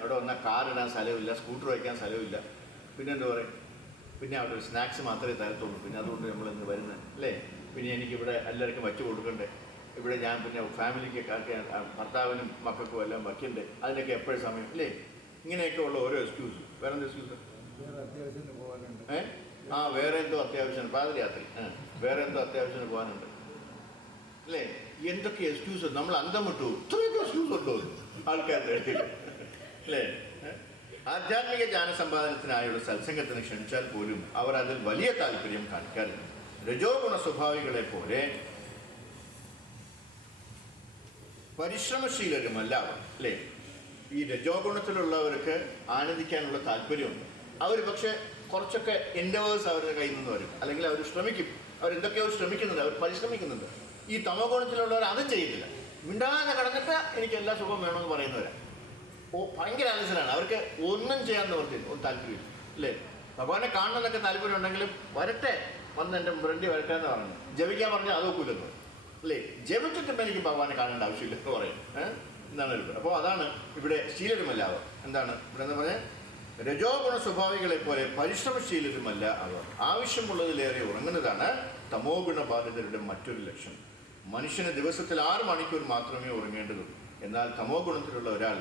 അവിടെ വന്നാൽ കാർ ഇടാൻ സ്ഥലമില്ല, സ്കൂട്ടർ വയ്ക്കാൻ സ്ഥലമില്ല, പിന്നെ എന്താ പറയും? പിന്നെ അവിടെ ഒരു സ്നാക്സ് മാത്രമേ തരത്തുള്ളൂ, പിന്നെ അതുകൊണ്ട് നമ്മളിന്ന് വരുന്നത്, അല്ലേ? പിന്നെ എനിക്കിവിടെ എല്ലാവർക്കും വച്ചു കൊടുക്കണ്ടേ, ഇവിടെ ഞാൻ പിന്നെ ഫാമിലിക്ക് ഭർത്താവിനും മക്കൾക്കും എല്ലാം വയ്ക്കണ്ടേ, അതിനൊക്കെ എപ്പോഴും സമയം, അല്ലേ? ഇങ്ങനെയൊക്കെ ഉള്ള ഓരോ എക്സ്ക്യൂസ്. വേറെ എന്താ എക്സ്ക്യൂസ്? വേറെ എന്തോ അത്യാവശ്യമാണ്, പാദയാത്ര, വേറെ എന്തോ അത്യാവശ്യത്തിന് പോകാനുണ്ട്, അല്ലേ? എന്തൊക്കെ എക്സ്ക്യൂസ്, നമ്മൾ അന്തം വിട്ടു. ഇത്രയൊക്കെ എക്സ്ക്യൂസ് ഉണ്ടോ ആൾക്കാരുടെ ഇടയിൽ, അല്ലേ? ആധ്യാത്മിക ജ്ഞാന സമ്പാദനത്തിനായുള്ള സത്സംഗത്തിന് ക്ഷണിച്ചാൽ പോലും അവർ അതിൽ വലിയ താല്പര്യം കാണിക്കാറില്ല. രജോ ഗുണ സ്വഭാവികളെ പോലെ പരിശ്രമശീലരുമല്ല അവർ, അല്ലേ? ഈ രജോ ഗുണത്തിലുള്ളവർക്ക് ആനന്ദിക്കാനുള്ള താല്പര്യമുണ്ട്. അവർ പക്ഷേ കുറച്ചൊക്കെ എൻഡവേഴ്സ് അവരുടെ കയ്യിൽ നിന്ന് വരും, അല്ലെങ്കിൽ അവർ ശ്രമിക്കും, അവരെന്തൊക്കെയോ ശ്രമിക്കുന്നുണ്ട്, അവർ പരിശ്രമിക്കുന്നുണ്ട്. ഈ തമോ ഗുണത്തിലുള്ളവർ അതും ചെയ്യത്തില്ല. മിണ്ടാതെ കിടന്നിട്ട് എനിക്ക് എല്ലാ സുഖം വേണമെന്ന് പറയുന്നവരാണ്. ഭയങ്കര അലസരാണ്, അവർക്ക് ഒന്നും ചെയ്യാൻ നിവർത്തില്ല, താല്പര്യം, അല്ലേ? ഭഗവാനെ കാണണമെന്നൊക്കെ താല്പര്യം ഉണ്ടെങ്കിലും വരട്ടെ, വന്ന് എൻ്റെ ഫ്രണ്ടിൽ വരട്ടെ എന്ന് പറഞ്ഞു. ജപിക്കാൻ പറഞ്ഞാൽ അതൊക്കില്ലെന്ന്, അല്ലേ? ജപിച്ചിട്ടിപ്പോൾ എനിക്ക് ഭഗവാനെ കാണേണ്ട ആവശ്യമില്ല എന്ന് പറയും. എന്താണ് എളുപ്പം? അപ്പോൾ അതാണ് ഇവിടെ ശീലരുമല്ല അവർ. എന്താണ് ഇവിടെ എന്താ പറഞ്ഞാൽ? രജോ ഗുണ സ്വഭാവികളെ പോലെ പരിശ്രമശീലരുമല്ല അവർ. ആവശ്യമുള്ളതിലേറെ ഉറങ്ങുന്നതാണ് തമോ ഗുണബാധിതരുടെ മറ്റൊരു ലക്ഷണം. മനുഷ്യന് ദിവസത്തിൽ 6 മണിക്കൂർ മാത്രമേ ഉറങ്ങേണ്ടതുള്ളൂ. എന്നാൽ തമോ ഗുണത്തിലുള്ള ഒരാൾ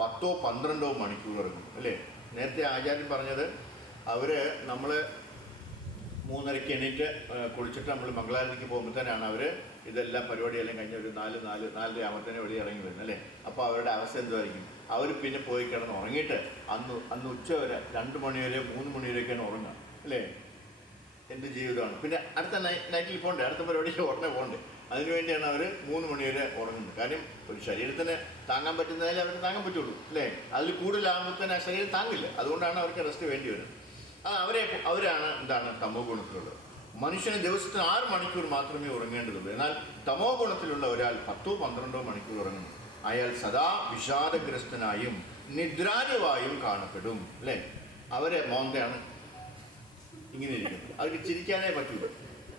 10 12 മണിക്കൂർ ഉറങ്ങും, അല്ലേ? നേരത്തെ ആചാര്യൻ പറഞ്ഞത് നമ്മൾ 3:30 എണീറ്റ് കുളിച്ചിട്ട് നമ്മൾ മംഗളാരതിക്ക് പോകുമ്പോഴത്തേനാണ് അവർ ഇതെല്ലാം പരിപാടിയെല്ലാം കഴിഞ്ഞ് ഒരു 4-4:30 ആകുമ്പോഴത്തേനെ വെളിയിൽ ഇറങ്ങി വരുന്നത്, അല്ലേ? അപ്പോൾ അവരുടെ അവസ്ഥ എന്തായിരിക്കും? അവർ പിന്നെ പോയി കിടന്ന് ഉറങ്ങിയിട്ട് അന്ന് ഉച്ച വരെ 2 മണി വരെ 3 മണി വരെയൊക്കെയാണ് ഉറങ്ങുക, അല്ലേ? എന്ത് ജീവിതമാണ്. പിന്നെ അടുത്ത നൈറ്റിൽ പോകണ്ടേ, അടുത്ത പരിപാടിക്ക് ഉടനെ പോകണ്ടേ? അതിനുവേണ്ടിയാണ് അവർ 3 മണി വരെ ഉറങ്ങുന്നത്. കാര്യം ഒരു ശരീരത്തിന് താങ്ങാൻ പറ്റുന്നതിൽ അവർക്ക് താങ്ങാൻ പറ്റുള്ളൂ, അല്ലേ? അതിൽ കൂടുതലാകുമ്പോഴത്തേന് ആ ശരീരം താങ്ങില്ല, അതുകൊണ്ടാണ് അവർക്ക് റെസ്റ്റ് വേണ്ടി വരുന്നത്. അവരാണ് എന്താണ് തമോ ഗുണത്തിലുള്ളത്. മനുഷ്യന് ദിവസത്തിന് 6 മണിക്കൂർ മാത്രമേ ഉറങ്ങേണ്ടതുള്ളൂ. എന്നാൽ തമോ ഗുണത്തിലുള്ള ഒരാൾ 10 12 മണിക്കൂർ ഉറങ്ങുന്നു. അയാൾ സദാ വിഷാദഗ്രസ്തനായും നിദ്രാരുവായും കാണപ്പെടും, അല്ലേ? അവരെ മോന്തയാണ് ഇങ്ങനെ ഇരിക്കുന്നത്, അവർക്ക് ചിരിക്കാനേ പറ്റൂല.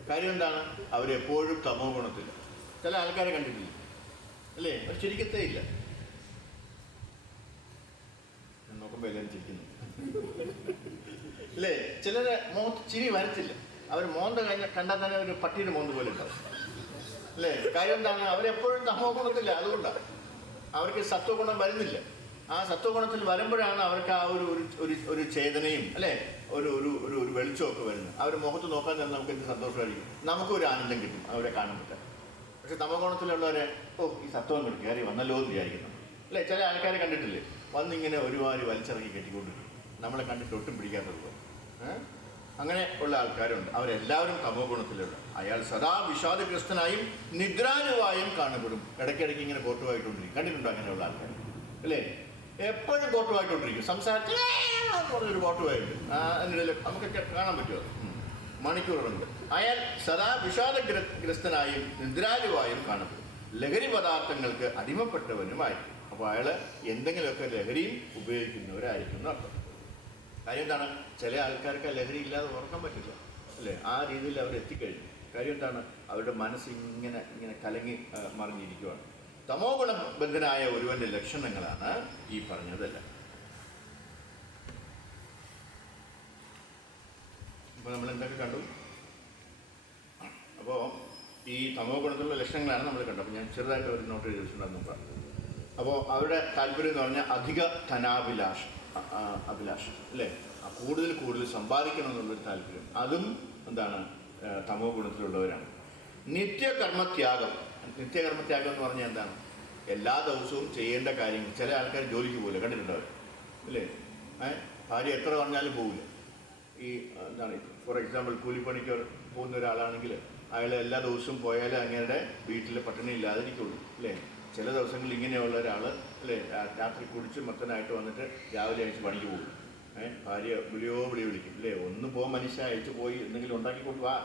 കാര്യം എന്താണ്? അവരെപ്പോഴും തമോ ഗുണത്തില്ല. ചില ആൾക്കാരെ കണ്ടിട്ടില്ല, അല്ലേ? അവർ ചിരിക്കത്തേ ഇല്ല. നോക്കുമ്പോൾ എല്ലാവരും ചിരിക്കുന്നു, അല്ലേ? ചിലരെ മോന്ത് ചിരി വരത്തില്ല. അവർ മോന്ത കണ്ടാൽ തന്നെ ഒരു പട്ടിയുടെ മോന്ത് പോലെ ഉണ്ടാവും, അല്ലേ? കാര്യം എന്താണ്? അവരെപ്പോഴും തമോ ഗുണത്തില്ല, അതുകൊണ്ടാണ് അവർക്ക് സത്വഗുണം വരുന്നില്ല. ആ സത്വഗുണത്തിൽ വരുമ്പോഴാണ് അവർക്ക് ആ ഒരു ചേതനയും, അല്ലേ? ഒരു വെളിച്ചമൊക്കെ വരുന്നത്. അവർ മുഖത്ത് നോക്കാൻ തന്നെ നമുക്ക് എന്ത് സന്തോഷമായിരിക്കും, നമുക്കും ഒരു ആനന്ദം കിട്ടും അവരെ കാണുമ്പോൾ. പക്ഷെ തമോ ഗുണത്തിലുള്ളവരെ ഈ സത്വം കൊണ്ട് കയറി വന്നല്ലോ എന്ന് വിചാരിക്കുന്നു, അല്ലേ? ചില ആൾക്കാരെ കണ്ടിട്ടില്ലേ, വന്നിങ്ങനെ ഒരുപാട് വലിച്ചിറങ്ങി കെട്ടിക്കൊണ്ടിരിക്കും, നമ്മളെ കണ്ടിട്ട് ഒട്ടും പിടിക്കാത്തതുപോലെ. അങ്ങനെ ഉള്ള ആൾക്കാരുണ്ട്. അവരെല്ലാവരും തമോ ഗുണത്തിലുള്ള. അയാൾ സദാ വിഷാദഗ്രസ്തനായും നിദ്രാനുവായും കാണപ്പെടും. ഇടയ്ക്കിടയ്ക്ക് ഇങ്ങനെ കോട്ടുവായിക്കൊണ്ടിരിക്കും. കണ്ടിട്ടുണ്ടോ അങ്ങനെയുള്ള ആൾക്കാർ, അല്ലേ? എപ്പോഴും കോട്ടുവായിക്കൊണ്ടിരിക്കും, സംസാരത്തിൽ പറഞ്ഞൊരു കോട്ടുവായിട്ട് അതിനിടയിൽ നമുക്കൊക്കെ കാണാൻ പറ്റുമോ? മണിക്കൂറുണ്ട്. അയാൾ സദാ വിഷാദഗ്രസ്തനായും നിദ്രാനുവായും കാണപ്പെടും. ലഹരി പദാർത്ഥങ്ങൾക്ക് അടിമപ്പെട്ടവനുമായിരിക്കും. അപ്പോൾ അയാൾ എന്തെങ്കിലുമൊക്കെ ലഹരിയും ഉപയോഗിക്കുന്നവരായിരിക്കും എന്നർത്ഥം. കാര്യം എന്താണ്? ചില ആൾക്കാർക്ക് ലഹരി ഇല്ലാതെ ഉറക്കാൻ പറ്റില്ല, അല്ലേ? ആ രീതിയിൽ അവർ എത്തിക്കഴിഞ്ഞു. കാര്യം എന്താണ്? അവരുടെ മനസ്സ് ഇങ്ങനെ കലങ്ങി മറിഞ്ഞിരിക്കുകയാണ്. തമോ ഗുണബദ്ധനായ ഒരുവന്റെ ലക്ഷണങ്ങളാണ് ഈ പറഞ്ഞതല്ല. അപ്പോൾ നമ്മൾ എന്തൊക്കെ കണ്ടു? അപ്പോൾ ഈ തമോ ഗുണത്തിലുള്ള ലക്ഷണങ്ങളാണ് നമ്മൾ കണ്ടത്. അപ്പോൾ ഞാൻ ചെറുതായിട്ട് ഒരു നോട്ട് എഴുതി വെച്ചിട്ടുണ്ടെന്ന് നോക്കാം. അപ്പോൾ അവരുടെ താല്പര്യം എന്ന് പറഞ്ഞാൽ അധിക ധനാഭിലാഷം, അല്ലേ? കൂടുതൽ സമ്പാദിക്കണം എന്നുള്ളൊരു താല്പര്യം, അതും എന്താണ്? തമോ ഗുണത്തിലുള്ളവരാണ്. നിത്യകർമ്മത്യാഗം എന്ന് പറഞ്ഞാൽ എന്താണ്? എല്ലാ ദിവസവും ചെയ്യേണ്ട കാര്യങ്ങൾ. ചില ആൾക്കാർ ജോലിക്ക് പോകില്ല, കണ്ടിട്ടുണ്ടവർ, അല്ലേ? ഭാര്യ എത്ര പറഞ്ഞാലും പോകില്ല. ഈ എന്താണ്, ഫോർ എക്സാമ്പിൾ കൂലിപ്പണിക്ക് പോകുന്ന ഒരാളാണെങ്കിൽ അയാൾ എല്ലാ ദിവസവും പോയാലേ അങ്ങയുടെ വീട്ടിൽ പട്ടിണി ഇല്ലാതിരിക്കുള്ളൂ, അല്ലേ? ചില ദിവസങ്ങളിൽ ഇങ്ങനെയുള്ള ഒരാൾ, അല്ലേ, രാത്രി കുടിച്ച് മൊത്തനായിട്ട് വന്നിട്ട് രാവിലെ അയച്ച് പണിക്ക് പോകും. ഭാര്യ വിളിയോ വിളിക്കും അല്ലേ, ഒന്ന് പോകാൻ മനുഷ്യ അയച്ചു പോയി എന്തെങ്കിലും ഉണ്ടാക്കി കൊണ്ടുപോവാ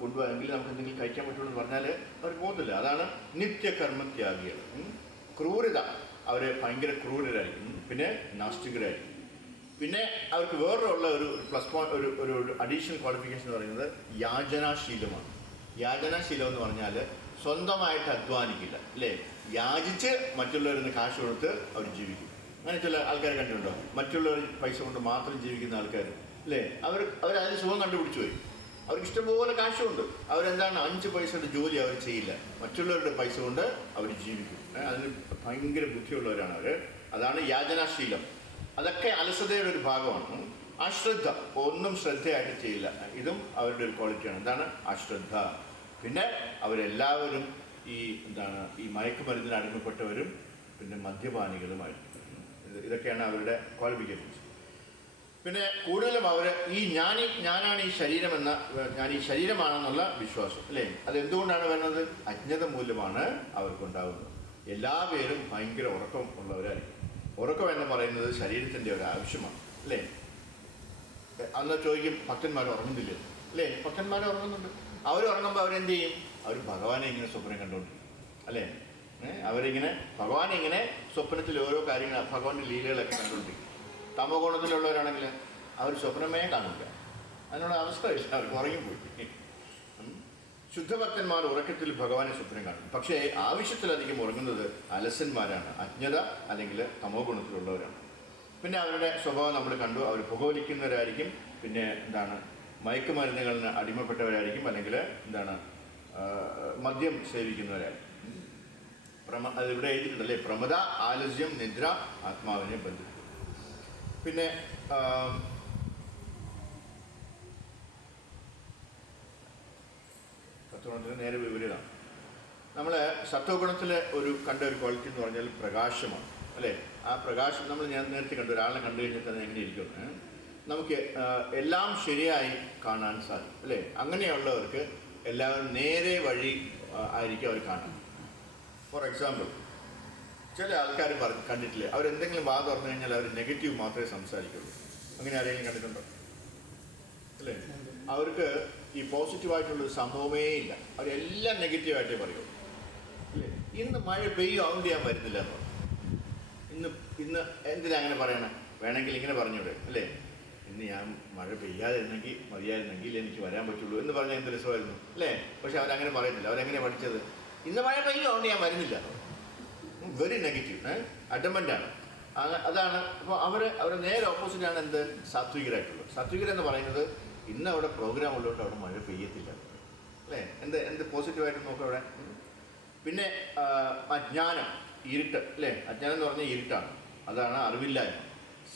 കൊണ്ടുപോകാമെങ്കിൽ നമുക്ക് എന്തെങ്കിലും കഴിക്കാൻ പറ്റുള്ളൂ എന്ന് പറഞ്ഞാൽ അവർ പോകുന്നില്ല. അതാണ് നിത്യകർമ്മത്യാഗികൾ. ക്രൂരത, അവർ ഭയങ്കര ക്രൂരരായിരിക്കും. പിന്നെ നാസ്തികരായിരിക്കും. പിന്നെ അവർക്ക് വേറൊരു ഒരു പ്ലസ് പോയിന്റ്, ഒരു അഡീഷണൽ ക്വാളിഫിക്കേഷൻ എന്ന് പറയുന്നത് യാചനാശീലമാണ്. യാചനാശീലം എന്ന് പറഞ്ഞാൽ സ്വന്തമായിട്ട് അധ്വാനിക്കില്ല അല്ലേ, യാചിച്ച് മറ്റുള്ളവരിൽ നിന്ന് കാശ് കൊടുത്ത് അവർ ജീവിക്കും. അങ്ങനെ ചില ആൾക്കാരെ കണ്ടിട്ടുണ്ടോ, മറ്റുള്ളവർ പൈസ കൊണ്ട് മാത്രം ജീവിക്കുന്ന ആൾക്കാർ അല്ലേ. അവരതിന് സുഖം കണ്ടുപിടിച്ചു പോയി. അവർക്ക് ഇഷ്ടംപോലെ കാശുണ്ട്. അവരെന്താണ് 5 പൈസയുടെ ജോലി അവർ ചെയ്യില്ല, മറ്റുള്ളവരുടെ പൈസ കൊണ്ട് അവർ ജീവിക്കും. അതിന് ഭയങ്കര ബുദ്ധിയുള്ളവരാണ് അവർ. അതാണ് യാചനാശീലം. അതൊക്കെ അലസതയുടെ ഒരു ഭാഗമാണ്. അശ്രദ്ധ, ഒന്നും ശ്രദ്ധയായിട്ട് ചെയ്യില്ല, ഇതും അവരുടെ ഒരു ക്വാളിറ്റിയാണ്. എന്താണ് അശ്രദ്ധ. പിന്നെ അവരെല്ലാവരും ഈ മയക്കുമരുന്നിന് അടിമപ്പെട്ടവരും പിന്നെ മദ്യപാനികളുമായിരിക്കും. ഇതൊക്കെയാണ് അവരുടെ ക്വാളിഫിക്കേഷൻസ്. പിന്നെ കൂടുതലും അവർ ഞാനാണ് ഈ ശരീരമെന്ന, ഞാൻ ഈ ശരീരമാണെന്നുള്ള വിശ്വാസം അല്ലേ. അതെന്തുകൊണ്ടാണ് വരുന്നത്? അജ്ഞത മൂലമാണ് അവർക്കുണ്ടാകുന്നത്. എല്ലാ പേരും ഭയങ്കര ഉറക്കം ഉള്ളവരായിരിക്കും. ഉറക്കം എന്ന് പറയുന്നത് ശരീരത്തിൻ്റെ ഒരു ആവശ്യമാണ് അല്ലേ. അന്ന് ചോദിക്കും, ഭക്തന്മാർ ഉറങ്ങുന്നില്ലേ അല്ലേ? ഭക്തന്മാർ ഉറങ്ങുന്നുണ്ട്. അവരുറങ്ങുമ്പോൾ അവരെന്ത് ചെയ്യും? അവർ ഭഗവാനെ ഇങ്ങനെ സ്വപ്നം കണ്ടുകൊണ്ടിരിക്കും അല്ലേ. അവരിങ്ങനെ ഭഗവാനെ ഇങ്ങനെ സ്വപ്നത്തിൽ ഓരോ കാര്യങ്ങൾ, ഭഗവാന്റെ ലീലകളൊക്കെ കണ്ടുകൊണ്ടിരിക്കും. തമോ ഗുണത്തിലുള്ളവരാണെങ്കിൽ അവർ സ്വപ്നമേ കാണില്ല, അതിനുള്ള അവസ്ഥയില്ല, അവർക്ക് ഉറങ്ങിപ്പോയി. ശുദ്ധഭക്തന്മാർ ഉറക്കത്തിൽ ഭഗവാനെ സ്വപ്നം കാണും. പക്ഷേ ആവശ്യത്തിലധികം ഉറങ്ങുന്നത് അലസന്മാരാണ്, അജ്ഞത അല്ലെങ്കിൽ തമോ ഗുണത്തിലുള്ളവരാണ്. പിന്നെ അവരുടെ സ്വഭാവം നമ്മൾ കണ്ടു. അവർ പുകവലിക്കുന്നവരായിരിക്കും. പിന്നെ മയക്കുമരുന്നുകളിന് അടിമപ്പെട്ടവരായിരിക്കും. അല്ലെങ്കിൽ മദ്യം സേവിക്കുന്നവരായിരിക്കും. അതിവിടെ എഴുതിയിട്ടുണ്ടല്ലേ, പ്രമദ, ആലസ്യം, നിദ്ര ആത്മാവിനെ ബന്ധിക്കും. പിന്നെ സത്വഗുണത്തിന് നേരെ വിപരീതമാണ്. നമ്മൾ സത്വഗുണത്തിൽ കണ്ട ഒരു ക്വാളിറ്റി എന്ന് പറഞ്ഞാൽ പ്രകാശമാണ് അല്ലേ. ആ പ്രകാശം ഞാൻ നേരത്തെ കണ്ടു, ഒരാളെ കണ്ടു കഴിഞ്ഞാൽ തന്നെ എങ്ങനെ ഇരിക്കും, നമുക്ക് എല്ലാം ശരിയായി കാണാൻ സാധിക്കും അല്ലേ. അങ്ങനെയുള്ളവർക്ക് എല്ലാവരും നേരെ വഴി ആയിരിക്കും അവർ കാണാൻ. ഫോർ എക്സാമ്പിൾ, ചില ആൾക്കാർ കണ്ടിട്ടില്ലേ, അവരെന്തെങ്കിലും വാ തുറന്നു കഴിഞ്ഞാൽ അവർ നെഗറ്റീവ് മാത്രമേ സംസാരിക്കുള്ളൂ. അങ്ങനെ ആരെങ്കിലും കണ്ടിട്ടുണ്ടോ അല്ലേ? അവർക്ക് ഈ പോസിറ്റീവായിട്ടുള്ളൊരു സംഭവമേ ഇല്ല, അവരെല്ലാം നെഗറ്റീവായിട്ടേ പറയുള്ളൂ അല്ലേ. ഇന്ന് മഴ പെയ്യും, അതുകൊണ്ട് ഞാൻ വരുന്നില്ല എന്ന് പറഞ്ഞു. ഇന്ന് എന്തിനാ അങ്ങനെ പറയണേ? വേണമെങ്കിൽ ഇങ്ങനെ പറഞ്ഞൂടെ അല്ലേ, ഇന്ന് ഞാൻ മഴ പെയ്യാതിരുന്നെങ്കിൽ മതിയായിരുന്നെങ്കിൽ എനിക്ക് വരാൻ പറ്റുള്ളൂ എന്ന് പറഞ്ഞാൽ എന്ത് രസമായിരുന്നു അല്ലേ. പക്ഷെ അവരങ്ങനെ പറയുന്നില്ല. അവരെങ്ങനെ പഠിച്ചത്? ഇന്ന് മഴ പെയ്യും, അതുകൊണ്ട് ഞാൻ വരുന്നില്ല. വെരി നെഗറ്റീവ്, അഡമൻ്റാണ്. അതാണ്. അപ്പോൾ അവർ നേരെ ഓപ്പോസിറ്റാണ് എന്ത്? സാത്വികരായിട്ടുള്ളത്. സാത്വികരെന്ന് പറയുന്നത് ഇന്ന് അവിടെ പ്രോഗ്രാം ഉള്ളതുകൊണ്ട് അവിടെ മഴ പെയ്യത്തില്ല അല്ലേ. എന്ത് പോസിറ്റീവായിട്ട് നോക്കുക അവിടെ. പിന്നെ അജ്ഞാനം, ഇരുട്ട് അല്ലേ. അജ്ഞാനം എന്ന് പറഞ്ഞാൽ ഇരുട്ടാണ്, അതാണ് അറിവില്ലായ്മ.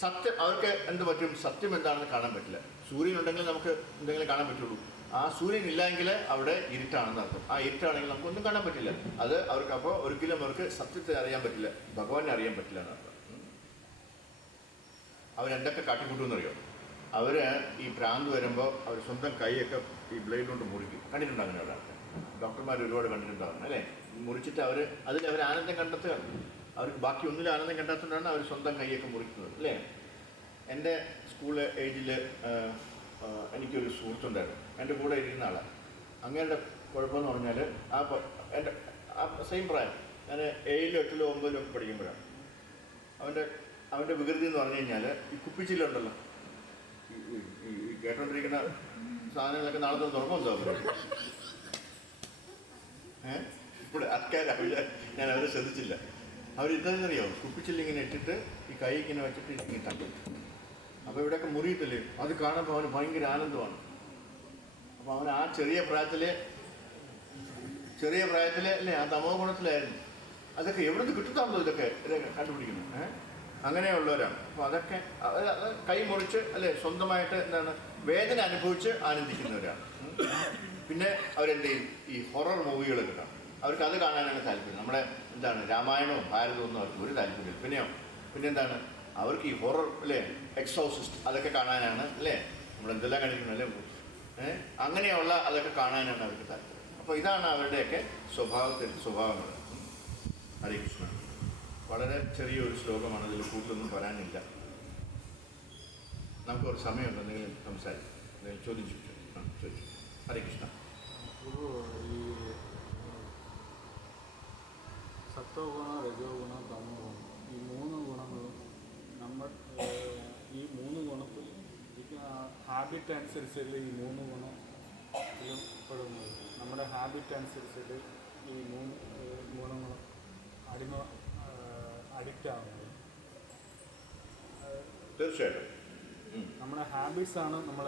സത്യം, അവർക്ക് എന്ത് പറ്റും? സത്യം എന്താണെന്ന് കാണാൻ പറ്റില്ല. സൂര്യൻ ഉണ്ടെങ്കിൽ നമുക്ക് എന്തെങ്കിലും കാണാൻ പറ്റുള്ളൂ. ആ സൂര്യൻ ഇല്ലെങ്കിൽ അവിടെ ഇരുട്ടാണെന്ന് അർത്ഥം. ആ ഇരുട്ടാണെങ്കിൽ നമുക്കൊന്നും കാണാൻ പറ്റില്ല. അത് അവർക്ക് അപ്പോൾ ഒരിക്കലും അവർക്ക് സത്യത്തെ അറിയാൻ പറ്റില്ല, ഭഗവാനെ അറിയാൻ പറ്റില്ല എന്നർത്ഥം. അവരെന്തൊക്കെ കാട്ടിക്കൂട്ടുമെന്നറിയോ? അവർ ഈ ഭ്രാന്ത് വരുമ്പോൾ അവർ സ്വന്തം കൈയൊക്കെ ഈ ബ്ലേഡ് കൊണ്ട് മുറിക്കും. കണ്ടിട്ടുണ്ടോ അങ്ങനെ അവിടെ? ഡോക്ടർമാർ ഒരുപാട് കണ്ടിട്ടുണ്ടാകും അല്ലേ. മുറിച്ചിട്ട് അതിൽ ആനന്ദം കണ്ടെത്തുകയാണ്. അവർക്ക് ബാക്കി ഒന്നിലും ആനന്ദം കണ്ടെത്തുന്നതാണ് അവർ സ്വന്തം കൈയൊക്കെ മുറിക്കുന്നത് അല്ലേ. എൻ്റെ സ്കൂൾ ഏജിൽ എനിക്കൊരു സുഹൃത്തുണ്ടായിരുന്നു, എൻ്റെ കൂടെ ഇരിക്കുന്ന ആളാണ്. അങ്ങയുടെ കുഴപ്പമെന്ന് പറഞ്ഞാൽ എൻ്റെ സെയിം പ്രായം, ഞാൻ 7-ലും 8-ലും 9-ലും പഠിക്കുമ്പോഴാണ്. അവൻ്റെ വികൃതി എന്ന് പറഞ്ഞു കഴിഞ്ഞാൽ ഈ കുപ്പിച്ചില്ലുണ്ടല്ലോ, ഈ കേട്ടോണ്ടിരിക്കുന്ന സാധനങ്ങളൊക്കെ നാളെ തന്നെ തുറക്കുമെന്തോ ഇവിടെ ആൾക്കാരാവില്ല. ഞാൻ അവരെ ശ്രദ്ധിച്ചില്ല. അവരിതെന്നറിയോ, കുപ്പിച്ചില്ലിങ്ങനെ ഇട്ടിട്ട് ഈ കൈ ഇങ്ങനെ വെച്ചിട്ട് ഇങ്ങനെ തട്ടും. അപ്പോൾ ഇവിടെയൊക്കെ മുറിയിട്ടില്ലേ, അത് കാണുമ്പോൾ അവന് ഭയങ്കര ആനന്ദമാണ്. അപ്പോൾ അവൻ ആ ചെറിയ പ്രായത്തിലെ അല്ലേ, ആ തമോ ഗുണത്തിലായിരുന്നു. അതൊക്കെ എവിടെ നിന്ന് കിട്ടുന്നതാണല്ലോ ഇതൊക്കെ കണ്ടുപിടിക്കുന്നത്. അങ്ങനെയുള്ളവരാണ്. അപ്പോൾ അതൊക്കെ കൈ മുറിച്ച് അല്ലേ, സ്വന്തമായിട്ട് വേദന അനുഭവിച്ച് ആനന്ദിക്കുന്നവരാണ്. പിന്നെ അവരെന്ത് ചെയ്യും? ഈ ഹൊറർ മൂവികളൊക്കെ കാണും. അവർക്ക് അത് കാണാനാണ് താല്പര്യം. നമ്മുടെ രാമായണവും ഭാരതവും ഒന്നും അവർക്ക് ഒരു താല്പര്യം. പിന്നെന്താണ് അവർക്ക് ഈ ഹൊറർ അല്ലേ, എക്സോസിസ്റ്റ് അതൊക്കെ കാണാനാണ് അല്ലേ, നമ്മളെന്തെല്ലാം കണ്ടിരിക്കണം അല്ലേ, അങ്ങനെയുള്ള അതൊക്കെ കാണാനാണ് അവർക്ക് താല്പര്യം. അപ്പോൾ ഇതാണ് അവരുടെയൊക്കെ സ്വഭാവങ്ങൾ. ഹരേ കൃഷ്ണ. വളരെ ചെറിയൊരു ശ്ലോകമാണ്, ഇതിൽ കൂടുതലൊന്നും പറയാനില്ല. നമുക്ക് ഒരു സമയമുണ്ട് എന്തെങ്കിലും സംസാരിക്കും, എന്തെങ്കിലും ചോദിച്ചു. ചോദിച്ചു. ഹരേ കൃഷ്ണ. ഗുരു, ഈ സത്വഗുണം, രജോ ഗുണം, തമോ ഗുണം, ഈ മൂന്ന് ഗുണങ്ങളും ഈ മൂന്ന് ഗുണത്തിൽ ഹാബിറ്റ് അനുസരിച്ചല്ലേ ഈ മൂന്ന് ഗുണത്തിലും പെടുന്നത്. നമ്മുടെ ഹാബിറ്റ് അനുസരിച്ചിട്ട് ഈ മൂന്ന് ഗുണങ്ങളും അഡിക്റ്റ് ആവുന്നത്. തീർച്ചയായിട്ടും നമ്മുടെ ഹാബിറ്റ്സാണ് നമ്മൾ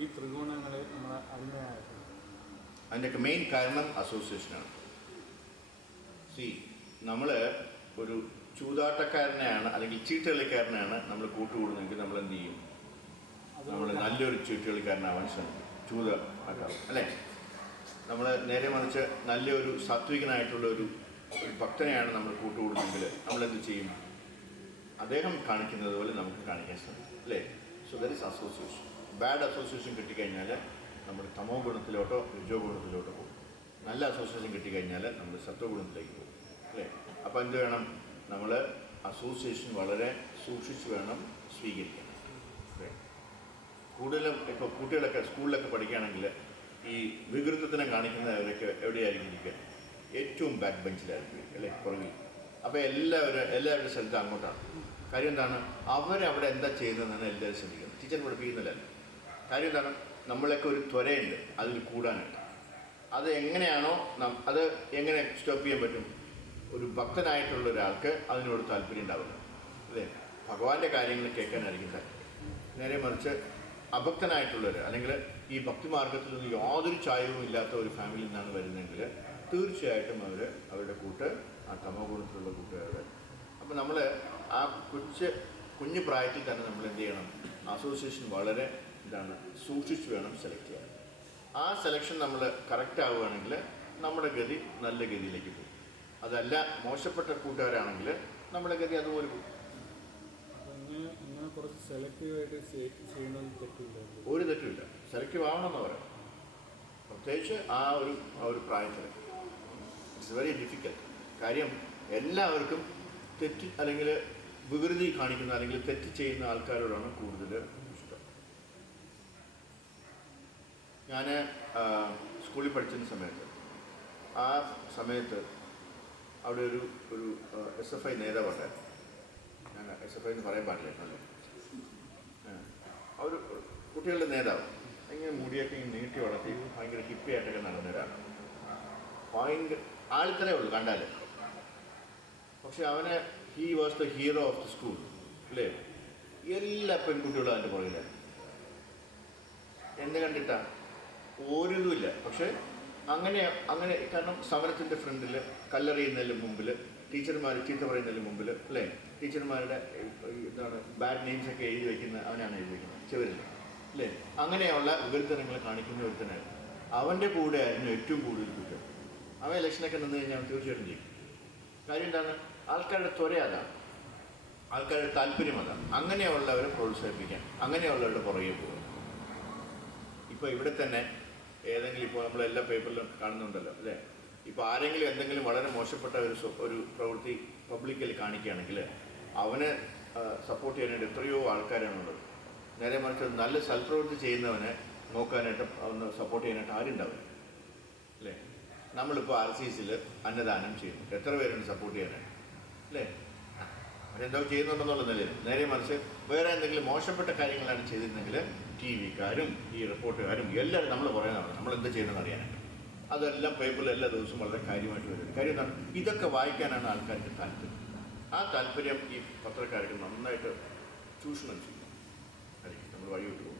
ഈ ത്രിഗുണങ്ങളിൽ നമ്മളെ അടിമയാക്കുന്നത്. അതിൻ്റെയൊക്കെ മെയിൻ കാരണം അസോസിയേഷനാണ്. നമ്മൾ ഒരു ചൂതാട്ടക്കാരനെയാണ് അല്ലെങ്കിൽ ചീട്ടുകളിക്കാരനെയാണ് നമ്മൾ കൂട്ടുകൂടുന്നെങ്കിൽ നമ്മൾ എന്ത് ചെയ്യും? നമ്മൾ നല്ലൊരു ചീട്ടുകളിക്കാരനാവാൻ ശ്രമിക്കും, ചൂതാട്ടക്കാരൻ അല്ലേ? നമ്മൾ നേരെ മറിച്ച് നല്ലൊരു സാത്വികനായിട്ടുള്ള ഒരു ഭക്തനെയാണ് നമ്മൾ കൂട്ടുകൂടുന്നെങ്കിൽ നമ്മളെന്ത് ചെയ്യും? അദ്ദേഹം കാണിക്കുന്നത് പോലെ നമുക്ക് കാണിക്കാൻ ശ്രമിക്കും അല്ലേ? So there is association. Bad association കിട്ടിക്കഴിഞ്ഞാൽ നമ്മൾ തമോ ഗുണത്തിലോട്ടോ രജോ ഗുണത്തിലോട്ടോ പോകും. നല്ല അസോസിയേഷൻ കിട്ടിക്കഴിഞ്ഞാൽ നമ്മൾ സത്വ ഗുണത്തിലേക്ക് പോകും അല്ലേ? അപ്പോൾ എന്ത് വേണം? നമ്മൾ അസോസിയേഷൻ വളരെ സൂക്ഷിച്ച് വേണം സ്വീകരിക്കാൻ. കൂടുതലും ഇപ്പോൾ കുട്ടികളൊക്കെ സ്കൂളിലൊക്കെ പഠിക്കുകയാണെങ്കിൽ ഈ വികൃതത്തിനെ കാണിക്കുന്നവരൊക്കെ എവിടെയായിരിക്കും ഇരിക്കുക? ഏറ്റവും ബാക്ക് ബെഞ്ചിലായിരിക്കും അല്ലേ, പുറകിൽ. അപ്പോൾ എല്ലാവരുടെ ശ്രദ്ധ അങ്ങോട്ടാണ്. കാര്യം എന്താണ്? അവരവിടെ എന്താ ചെയ്യുന്നതെന്നാണ് എല്ലാവരും ശ്രദ്ധിക്കുന്നത്. ടീച്ചർ പഠിപ്പിക്കുന്നില്ല. കാര്യം എന്താണ്? നമ്മളൊക്കെ ഒരു ത്വരയുണ്ട് അതിൽ കൂടാനായിട്ട്. അത് എങ്ങനെയാണോ അത് എങ്ങനെ സ്റ്റോപ്പ് ചെയ്യാൻ പറ്റും? ഒരു ഭക്തനായിട്ടുള്ള ഒരാൾക്ക് അതിനോട് താല്പര്യം ഉണ്ടാവില്ല അല്ലേ? ഭഗവാന്റെ കാര്യങ്ങൾ കേൾക്കാനായിരിക്കും താല്പര്യം. നേരെ മറിച്ച് അഭക്തനായിട്ടുള്ളവർ അല്ലെങ്കിൽ ഈ ഭക്തിമാർഗത്തിൽ നിന്ന് യാതൊരു ചായവും ഇല്ലാത്ത ഒരു ഫാമിലിയിൽ നിന്നാണ് വരുന്നതെങ്കിൽ തീർച്ചയായിട്ടും അവരുടെ കൂട്ട് ആ തമോ ഗുണത്തിലുള്ള കൂട്ടുകാരുടെ. അപ്പോൾ നമ്മൾ ആ കുഞ്ഞു പ്രായത്തിൽ തന്നെ നമ്മൾ എന്ത് ചെയ്യണം? അസോസിയേഷൻ വളരെ സൂക്ഷിച്ച് വേണം സെലക്ട് ചെയ്യാൻ. ആ സെലക്ഷൻ നമ്മൾ കറക്റ്റ് ആവുകയാണെങ്കിൽ നമ്മുടെ ഗതി നല്ല ഗതിയിലേക്ക് പോകും. അതല്ല മോശപ്പെട്ട കൂട്ടുകാരാണെങ്കിൽ നമ്മുടെ ഗതി അതുപോലെ പോകും. ഇങ്ങനെ കുറച്ച് സെലക്റ്റീവായിട്ട് ചെയ്യുന്നത് തെറ്റില്ല? ഒരു തെറ്റുമില്ല. സെലക്റ്റീവ് ആവണമെന്ന് പറയാം. പ്രത്യേകിച്ച് ആ ഒരു പ്രായത്തിൽ ഇറ്റ്സ് വെരി ഡിഫിക്കൽട്ട്. കാര്യം എല്ലാവർക്കും തെറ്റ് അല്ലെങ്കിൽ വികൃതി കാണിക്കുന്ന അല്ലെങ്കിൽ തെറ്റ് ചെയ്യുന്ന ആൾക്കാരോടാണ് കൂടുതൽ ഇഷ്ടം. ഞാൻ സ്കൂളിൽ പഠിച്ചിരുന്ന സമയത്ത് അവിടെ ഒരു SFI നേതാവുണ്ടായിരുന്നു. ഞാൻ SFI എന്ന് പറയാൻ പാടില്ല അല്ലേ. അവർ കുട്ടികളുടെ നേതാവ് ഇങ്ങനെ മുടിയൊക്കെ ഇങ്ങനെ നീട്ടി വളർത്തി ഭയങ്കര ഹിപ്പിയായിട്ടൊക്കെ നടന്നവരാണ്. ഭയങ്കര ആൾക്കാരേ ഉള്ളൂ കണ്ടാൽ. പക്ഷെ he was the hero of the school അല്ലേ? എല്ലാ പെൺകുട്ടികളും അതിൻ്റെ പുറകിലാണ്. എന്ത് കണ്ടിട്ടാണ്? ഒരിതുമില്ല. പക്ഷേ അങ്ങനെ കാരണം സമരത്തിൻ്റെ ഫ്രണ്ടിൽ കല്ലെറിയുന്നതിന് മുമ്പിൽ ടീച്ചർമാർ ചീത്ത പറയുന്നതിന് മുമ്പിൽ അല്ലേ, ടീച്ചർമാരുടെ ബാഡ് നെയിംസൊക്കെ എഴുതി വയ്ക്കുന്ന അവനാണ് എഴുതി വയ്ക്കുന്നത് ചെവരിൽ അല്ലേ? അങ്ങനെയുള്ള വികൃതനങ്ങൾ കാണിക്കുന്ന ഒരുത്തനായിരുന്നു. അവൻ്റെ കൂടെ ആയിരുന്നു ഏറ്റവും കൂടുതൽ കുറ്റം. അവൻ ഇലക്ഷനൊക്കെ നിന്ന് കഴിഞ്ഞാൽ തീർച്ചയായിട്ടും ചെയ്യും. കാര്യം എന്താണ്? ആൾക്കാരുടെ ത്വര അതാണ്, ആൾക്കാരുടെ താല്പര്യം അതാണ്. അങ്ങനെയുള്ളവരെ പ്രോത്സാഹിപ്പിക്കാൻ, അങ്ങനെയുള്ളവരുടെ പുറകെ പോകുക. ഇപ്പോൾ ഇവിടെ തന്നെ ഏതെങ്കിലും ഇപ്പോൾ നമ്മളെല്ലാ പേപ്പറിലും കാണുന്നുണ്ടല്ലോ അല്ലേ? ഇപ്പോൾ ആരെങ്കിലും എന്തെങ്കിലും വളരെ മോശപ്പെട്ട ഒരു പ്രവൃത്തി പബ്ലിക്കലി കാണിക്കുകയാണെങ്കിൽ അവനെ സപ്പോർട്ട് ചെയ്യാനായിട്ട് എത്രയോ ആൾക്കാരാണുള്ളത്. നേരെ മറിച്ച് നല്ല സൽപ്രവൃത്തി ചെയ്യുന്നവനെ നോക്കാനായിട്ട് ഒന്ന് സപ്പോർട്ട് ചെയ്യാനായിട്ട് ആരുണ്ടാവില്ല അല്ലേ? നമ്മളിപ്പോൾ RCSൽ അന്നദാനം ചെയ്യുന്നു, എത്ര പേരുണ്ട് സപ്പോർട്ട് ചെയ്യാനായിട്ട് അല്ലേ? അവരെന്തോ ചെയ്യുന്നുണ്ടെന്നുള്ള നിലയിൽ. നേരെ മറിച്ച് വേറെ എന്തെങ്കിലും മോശപ്പെട്ട കാര്യങ്ങളാണ് ചെയ്തിരുന്നെങ്കിൽ TV-ക്കാരും ഈ റിപ്പോർട്ടുകാരും എല്ലാവരും നമ്മൾ പറയുന്നതാണ് നമ്മളെന്ത് ചെയ്യുന്നതെന്ന് അറിയാനായിട്ട്. അതെല്ലാം പേപ്പറിൽ എല്ലാ ദിവസവും വളരെ കാര്യമായിട്ട് വരുന്നത്. കാര്യം എന്താണ്? ഇതൊക്കെ വായിക്കാനാണ് ആൾക്കാർക്ക് താല്പര്യം. ആ താല്പര്യം ഈ പത്രക്കാർക്ക് നന്നായിട്ട് ചൂഷണം ചെയ്യും. നമ്മൾ വഴിവിട്ട് പോകും.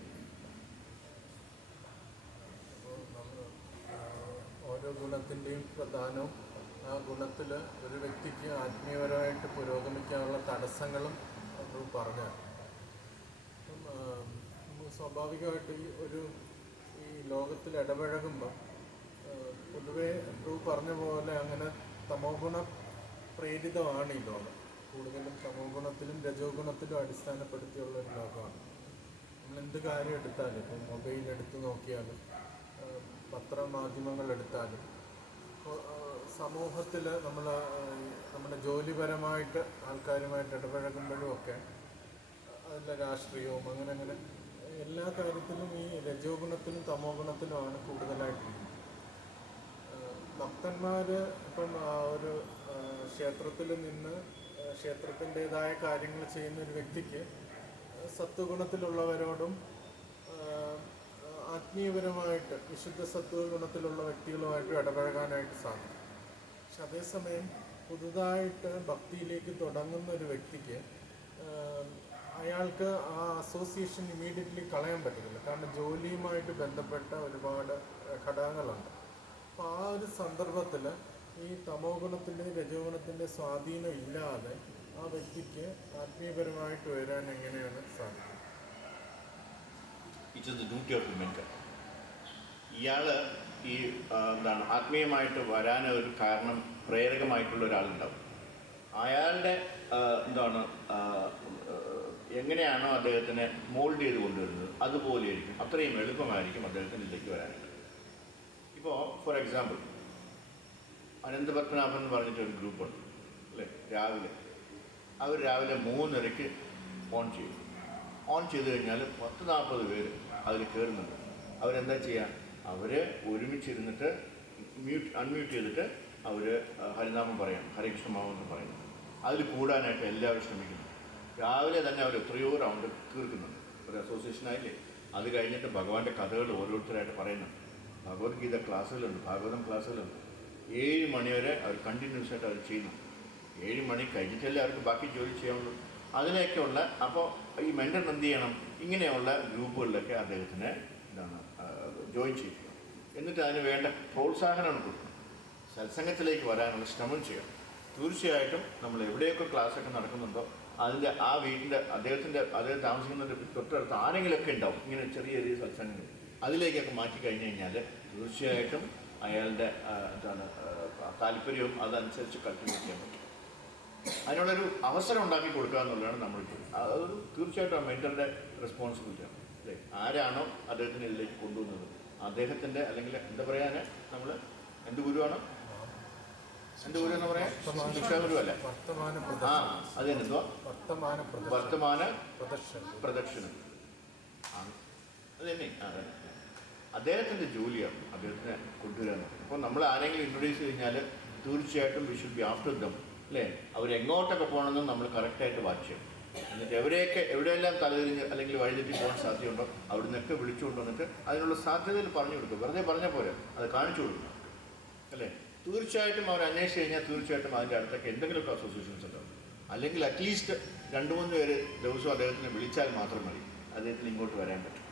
ഓരോ ഗുണത്തിൻ്റെയും പ്രധാനവും ആ ഗുണത്തിൽ ഒരു വ്യക്തിക്ക് ആത്മീയപരമായിട്ട് പുരോഗമിക്കാനുള്ള തടസ്സങ്ങളും നമ്മൾ പറഞ്ഞാൽ സ്വാഭാവികമായിട്ട് ഈ ലോകത്തിൽ ഇടപഴകുമ്പോൾ പൊതുവെ പറഞ്ഞ പോലെ അങ്ങനെ തമോ ഗുണ പ്രേരിതമാണ് ഈ ലോകം. കൂടുതലും തമോ ഗുണത്തിലും രജോ ഗുണത്തിലും അടിസ്ഥാനപ്പെടുത്തിയുള്ള ഒരു ലോകമാണ്. നമ്മളെന്ത് കാര്യം എടുത്താലും, ഇപ്പം മൊബൈൽ എടുത്ത് നോക്കിയാലും പത്രമാധ്യമങ്ങൾ എടുത്താലും സമൂഹത്തിൽ നമ്മുടെ ജോലിപരമായിട്ട് ആൾക്കാരുമായിട്ട് ഇടപഴകുമ്പോഴും ഒക്കെ അതിലെ രാഷ്ട്രീയവും അങ്ങനെ എല്ലാ കാര്യത്തിലും ഈ രജോ ഗുണത്തിലും തമോ ഗുണത്തിലുമാണ് കൂടുതലായിട്ടിരിക്കുന്നത്. ഭക്തന്മാർ ഇപ്പം ആ ഒരു ക്ഷേത്രത്തിൽ നിന്ന് ക്ഷേത്രത്തിൻ്റെതായ കാര്യങ്ങൾ ചെയ്യുന്ന ഒരു വ്യക്തിക്ക് സത്വഗുണത്തിലുള്ളവരോടും ആത്മീയപരമായിട്ട് വിശുദ്ധ സത്വഗുണത്തിലുള്ള വ്യക്തികളുമായിട്ടും ഇടപഴകാനായിട്ട് സാധിക്കും. പക്ഷെ അതേസമയം പുതുതായിട്ട് ഭക്തിയിലേക്ക് തുടങ്ങുന്ന ഒരു വ്യക്തിക്ക് അയാൾക്ക് ആ അസോസിയേഷൻ ഇമ്മീഡിയറ്റ്ലി കളയാൻ പറ്റുന്നില്ല. കാരണം ജോലിയുമായിട്ട് ബന്ധപ്പെട്ട ഒരുപാട് ഘടകങ്ങളുണ്ട്. അപ്പോൾ ആ ഒരു സന്ദർഭത്തിൽ ഈ തമോ ഗുണത്തിൻ്റെയും രജോ ഗുണത്തിൻ്റെ സ്വാധീനം ഇല്ലാതെ ആ വ്യക്തിക്ക് ആത്മീയപരമായിട്ട് വരാൻ എങ്ങനെയാണ് സാധിക്കുന്നത്? It is the duty of the mentor. ഇയാൾ ഈ എന്താണ് ആത്മീയമായിട്ട് വരാൻ ഒരു കാരണം പ്രേരകമായിട്ടുള്ള ഒരാളുണ്ടാവും. അയാളുടെ എന്താണ് എങ്ങനെയാണോ അദ്ദേഹത്തിനെ മോൾഡ് ചെയ്ത് കൊണ്ടുവരുന്നത് അതുപോലെയായിരിക്കും, അത്രയും എളുപ്പമായിരിക്കും അദ്ദേഹത്തിന് ഇതിലേക്ക് വരാനായിട്ട്. ഇപ്പോൾ ഫോർ എക്സാമ്പിൾ അനന്തപത്മനാഭൻ എന്ന് പറഞ്ഞിട്ടൊരു ഗ്രൂപ്പുണ്ട് അല്ലേ, അവർ രാവിലെ 3:30 ഓൺ ചെയ്യും. ഓൺ ചെയ്ത് കഴിഞ്ഞാൽ 10-40 പേര് അതിൽ കയറുന്നുണ്ട്. അവരെന്താ ചെയ്യുക? അവർ ഒരുമിച്ചിരുന്നിട്ട് അൺമ്യൂട്ട് ചെയ്തിട്ട് അവർ ഹരിനാമം പറയാം, ഹരികൃഷ്ണമാവം എന്ന് പറയുന്നു. അതിൽ കൂടാനായിട്ട് എല്ലാവരും ശ്രമിക്കുന്നു. രാവിലെ തന്നെ അവർ എത്രയോ റൗണ്ട് തീർക്കുന്നുണ്ട്. ഒരു അസോസിയേഷനായില്ലേ. അത് കഴിഞ്ഞിട്ട് ഭഗവാന്റെ കഥകൾ ഓരോരുത്തരായിട്ട് പറയുന്നുണ്ട്. ഭഗവത്ഗീത ക്ലാസ്സുകളുണ്ട്, ഭാഗവതം ക്ലാസ്സുകളുണ്ട്. 7 മണി വരെ അവർ കണ്ടിന്യൂസ് ആയിട്ട് അവർ ചെയ്യുന്നു. 7 മണി കഴിഞ്ഞിട്ടല്ലേ അവർക്ക് ബാക്കി ജോലി ചെയ്യാനുള്ളൂ. അതിനൊക്കെയുള്ള അപ്പോൾ ഈ മെൻ്റർ എന്ത് ചെയ്യണം? ഇങ്ങനെയുള്ള ഗ്രൂപ്പുകളിലൊക്കെ അദ്ദേഹത്തിന് എന്താണ് ജോയിൻ ചെയ്യിക്കുക. എന്നിട്ട് അതിന് വേണ്ട പ്രോത്സാഹനം കൊടുക്കണം. സത്സംഗത്തിലേക്ക് വരാനുള്ള ശ്രമം ചെയ്യണം. തീർച്ചയായിട്ടും നമ്മൾ എവിടെയൊക്കെ ക്ലാസ്സൊക്കെ നടക്കുന്നുണ്ടോ അതിൻ്റെ ആ വീട്ടിൻ്റെ അദ്ദേഹം താമസിക്കുന്നതിൻ്റെ തൊട്ടടുത്ത് ആരെങ്കിലുമൊക്കെ ഉണ്ടാവും ഇങ്ങനെ ചെറിയ ചെറിയ സത്സംഗങ്ങൾ. അതിലേക്കൊക്കെ മാറ്റി കഴിഞ്ഞ് കഴിഞ്ഞാൽ തീർച്ചയായിട്ടും അയാളുടെ എന്താണ് താല്പര്യവും അതനുസരിച്ച് കൾട്ടിവേറ്റ് ചെയ്യാൻ പറ്റും. അതിനുള്ളൊരു അവസരം ഉണ്ടാക്കി കൊടുക്കുക എന്നുള്ളതാണ് നമ്മൾ അതൊരു തീർച്ചയായിട്ടും ആ മെൻ്ററുടെ റെസ്പോൺസിബിലിറ്റിയാണ് അല്ലേ. ആരാണോ അദ്ദേഹത്തിന് ഇതിലേക്ക് കൊണ്ടുവന്നത് അദ്ദേഹത്തിൻ്റെ അല്ലെങ്കിൽ എന്താ പറയാൻ നമ്മൾ എന്ത് ഗുരുവാണ് എന്ത് ഗുരു എന്ന് പറയാം? ശിക്ഷാഗുരു അല്ല, ആ അത് തന്നെ എന്തുവാ വർത്തമാന പ്രദക്ഷിണം അത് തന്നെ. അതെ, അദ്ദേഹത്തിൻ്റെ ജോലിയാണ് അദ്ദേഹത്തിനെ കൊണ്ടുവരാൻ. അപ്പോൾ നമ്മൾ ആരെങ്കിലും ഇൻട്രൊഡ്യൂസ് കഴിഞ്ഞാൽ തീർച്ചയായിട്ടും we should be after dum അല്ലേ. അവരെങ്ങോട്ടൊക്കെ പോകണമെന്ന് നമ്മൾ കറക്റ്റായിട്ട് വാച്ച് ചെയ്യണം. എന്നിട്ട് എവിടെയെല്ലാം തലതിരിഞ്ഞ് അല്ലെങ്കിൽ വഴിതെറ്റി പോകാൻ സാധ്യതയുണ്ടോ അവിടെ നിന്നൊക്കെ വിളിച്ചു കൊണ്ടുവന്നിട്ട് അതിനുള്ള സാധ്യതയിൽ പറഞ്ഞു കൊടുക്കും. വെറുതെ പറഞ്ഞാൽ പോരെ, അത് കാണിച്ചു കൊടുക്കണം അല്ലേ. തീർച്ചയായിട്ടും അവർ അന്വേഷിച്ച് കഴിഞ്ഞാൽ തീർച്ചയായിട്ടും അതിൻ്റെ അടുത്തൊക്കെ എന്തെങ്കിലുമൊക്കെ അസോസിയേഷൻസ് ഉണ്ടാവും. അല്ലെങ്കിൽ അറ്റ്ലീസ്റ്റ് 2-3 പേര് ദിവസവും അദ്ദേഹത്തിനെ വിളിച്ചാൽ മാത്രം മതി അദ്ദേഹത്തിന് ഇങ്ങോട്ട് വരാൻ പറ്റും.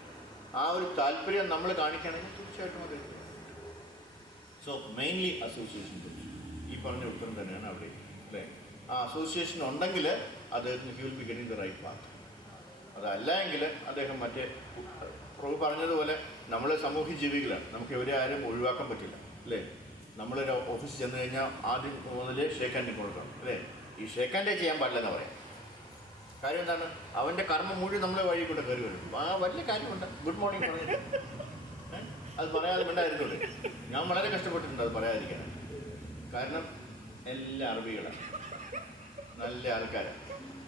ആ ഒരു താല്പര്യം നമ്മൾ കാണിക്കുകയാണെങ്കിൽ തീർച്ചയായിട്ടും അദ്ദേഹത്തിന്. സോ മെയിൻലി അസോസിയേഷൻ ഈ പറഞ്ഞ ഉത്തരം തന്നെയാണ് അവിടെ അല്ലേ. ആ അസോസിയേഷൻ ഉണ്ടെങ്കിൽ അദ്ദേഹത്തിന് he will be getting the right path. അതല്ല എങ്കിൽ അദ്ദേഹം മറ്റേ പ്രഭു പറഞ്ഞതുപോലെ നമ്മൾ സാമൂഹ്യ ജീവികളാണ്, നമുക്ക് ഇവരെ ആരും ഒഴിവാക്കാൻ പറ്റില്ല അല്ലേ. നമ്മളൊരു ഓഫീസിൽ ചെന്ന് കഴിഞ്ഞാൽ ആദ്യം മുതലേ ഷേക്ക് ഹാൻഡ് കൊടുക്കണം അല്ലേ. ഈ ഷേക്ക് ഹാൻഡേ ചെയ്യാൻ പാടില്ലെന്ന് പറയാം. കാര്യം എന്താണ്? അവൻ്റെ കർമ്മം മുഴുവൻ നമ്മളെ വഴി കൂടെ കയറി വരും. ആ വലിയ കാര്യമുണ്ട് ഗുഡ് മോർണിംഗ് പറഞ്ഞിട്ട് അത് പറയാതെ വേണ്ടായിരുന്നുള്ളൂ. ഞാൻ വളരെ കഷ്ടപ്പെട്ടിട്ടുണ്ട് അത് പറയാതിരിക്കാൻ. കാരണം എല്ലാ അറബികളാണ്, നല്ല ആൾക്കാരാണ്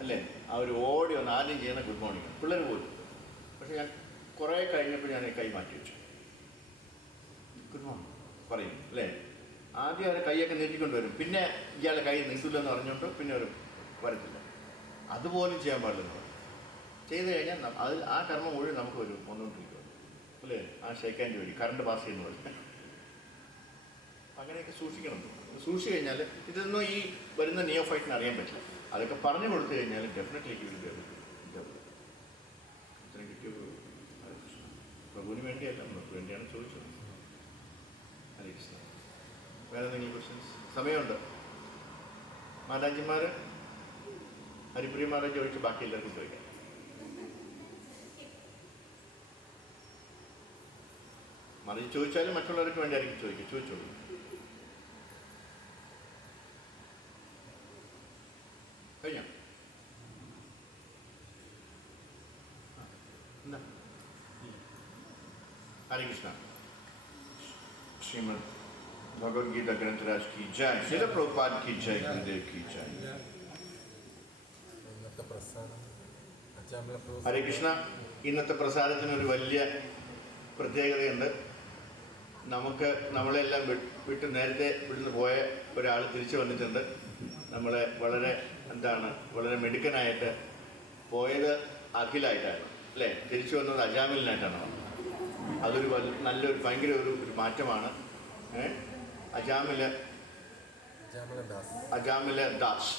അല്ലേ. അവർ ഓടി വന്ന് ആദ്യം ചെയ്യുന്ന ഗുഡ് മോർണിംഗ് പിള്ളേർ പോലും. പക്ഷെ ഞാൻ കുറേ കഴിഞ്ഞപ്പോൾ ഞാൻ കൈ മാറ്റി വെച്ചു. ഗുഡ് മോർണിംഗ് പറയും അല്ലേ. ആദ്യം അവരെ കൈയൊക്കെ നീട്ടിക്കൊണ്ട് വരും, പിന്നെ ഇയാളെ കൈ നീട്ടില്ലെന്ന് പറഞ്ഞുകൊണ്ട് പിന്നെ അവർ വരത്തില്ല. അതുപോലും ചെയ്യാൻ പാടില്ലെന്ന് പറയും. ചെയ്ത് കഴിഞ്ഞാൽ അതിൽ ആ കർമ്മം മുഴുവൻ നമുക്ക് വരും വന്നുകൊണ്ടിരിക്കും അല്ലേ. ആ ഷേക്കാൻ ജോലി കറണ്ട് പാസ് ചെയ്യുന്ന പോലെ അങ്ങനെയൊക്കെ സൂക്ഷിക്കണം. സൂക്ഷിച്ചു കഴിഞ്ഞാൽ ഇതൊന്നും ഈ വരുന്ന നിയോ ഫൈറ്റിന് അറിയാൻ പറ്റില്ല. അതൊക്കെ പറഞ്ഞു കൊടുത്തു കഴിഞ്ഞാൽ ഡെഫിനറ്റ്ലി ഇത്രയും കിട്ടിയ പ്രഭുവിന് വേണ്ടിയല്ല, നമുക്ക് വേണ്ടിയാണ് ചോദിച്ചത്. ഹരേ കൃഷ്ണ. വേറെ എന്തെങ്കിലും ക്വസ്റ്റ്യൻസ്? സമയമുണ്ട്. മാതാജിമാർ ഹരിപ്രിയമാരെ ചോദിച്ച് ബാക്കി എല്ലാവർക്കും ചോദിക്കാം. മറിച്ച് ചോദിച്ചാലും മറ്റുള്ളവർക്ക് വേണ്ടിയായിരിക്കും ചോദിക്കുക. ചോദിച്ചോളൂ. കഴിഞ്ഞോ? എന്താ? हरे कृष्णा. श्रीमद् भगवद गीता ग्रंथराज की जय. श्रील प्रभुपाद की जय. गुरुदेव की जय. ഇന്നത്തെ പ്രസ്ഥാനം ഹരേ കൃഷ്ണ. ഇന്നത്തെ പ്രസാദത്തിനൊരു വലിയ പ്രത്യേകതയുണ്ട്. നമ്മളെല്ലാം വിട്ട് നേരത്തെ ഇവിടുന്ന് പോയ ഒരാൾ തിരിച്ചു വന്നിട്ടുണ്ട്. നമ്മളെ വളരെ മിടുക്കനായിട്ട് പോയത് അഖിലായിട്ടാണ് അല്ലേ, തിരിച്ചു വന്നത് അജാമിലിനായിട്ടാണ്. അതൊരു നല്ലൊരു ഭയങ്കര ഒരു മാറ്റമാണ്. അജാമിലെ ദാസ്,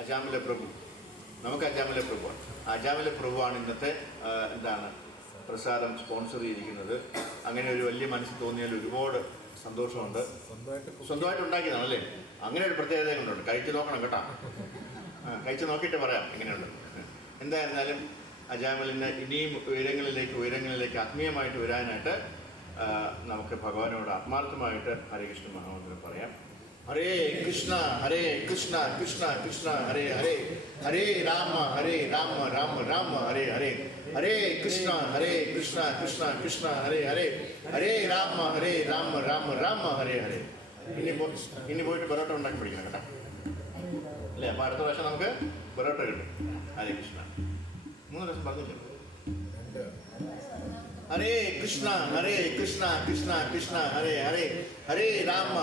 അജാമിലെ പ്രഭു. നമുക്ക് അജാമിലെ പ്രഭുവാണ്. അജാമിലെ പ്രഭുവാണ് ഇന്നത്തെ പ്രസാദം സ്പോൺസർ ചെയ്തിരിക്കുന്നത്. അങ്ങനെ ഒരു വലിയ മനസ്സ് തോന്നിയാൽ ഒരുപാട് സന്തോഷമുണ്ട്. സ്വന്തമായിട്ട് ഉണ്ടാക്കിയതാണല്ലേ. അങ്ങനെ ഒരു പ്രത്യേകത കൊണ്ടുണ്ട്. കഴിച്ചു നോക്കണം കേട്ടോ. കഴിച്ചു നോക്കിയിട്ട് പറയാം എങ്ങനെയുണ്ട്. എന്തായിരുന്നാലും അജാമിലിന് ഇനിയും ഉയരങ്ങളിലേക്ക് ആത്മീയമായിട്ട് വരാനായിട്ട് നമുക്ക് ഭഗവാനോട് ആത്മാർത്ഥമായിട്ട് ഹരേ കൃഷ്ണ മഹാമന്ത്രം പറയാം. ഹരേ കൃഷ്ണ കൃഷ്ണ കൃഷ്ണ ഹരേ ഹരേ, ഹരേ രാമ രാമ രാമ ഹരേ ഹരേ, ഹരേ കൃഷ്ണ കൃഷ്ണ കൃഷ്ണ ഹരേ ഹരേ, ഹരേ രാമ രാമ ഹരേ ഹരേ. ഇനി പോയിട്ട് പൊറോട്ട ഉണ്ടാക്കി പഠിക്കണം കേട്ടോ അല്ലേ. അപ്പോൾ അടുത്ത പ്രാവശ്യം നമുക്ക് പൊറോട്ട കിട്ടും. ഹരേ കൃഷ്ണ 3 ദിവസം പറഞ്ഞിട്ടുണ്ട്. ഹരേ കൃഷ്ണ കൃഷ്ണ കൃഷ്ണ ഹരേ ഹരേ, ഹരേ രാമ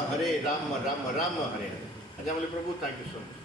രാമ രാമ ഹരേ ഹരേ. അജാമലി പ്രഭു, താങ്ക് യു സോ മച്ച്.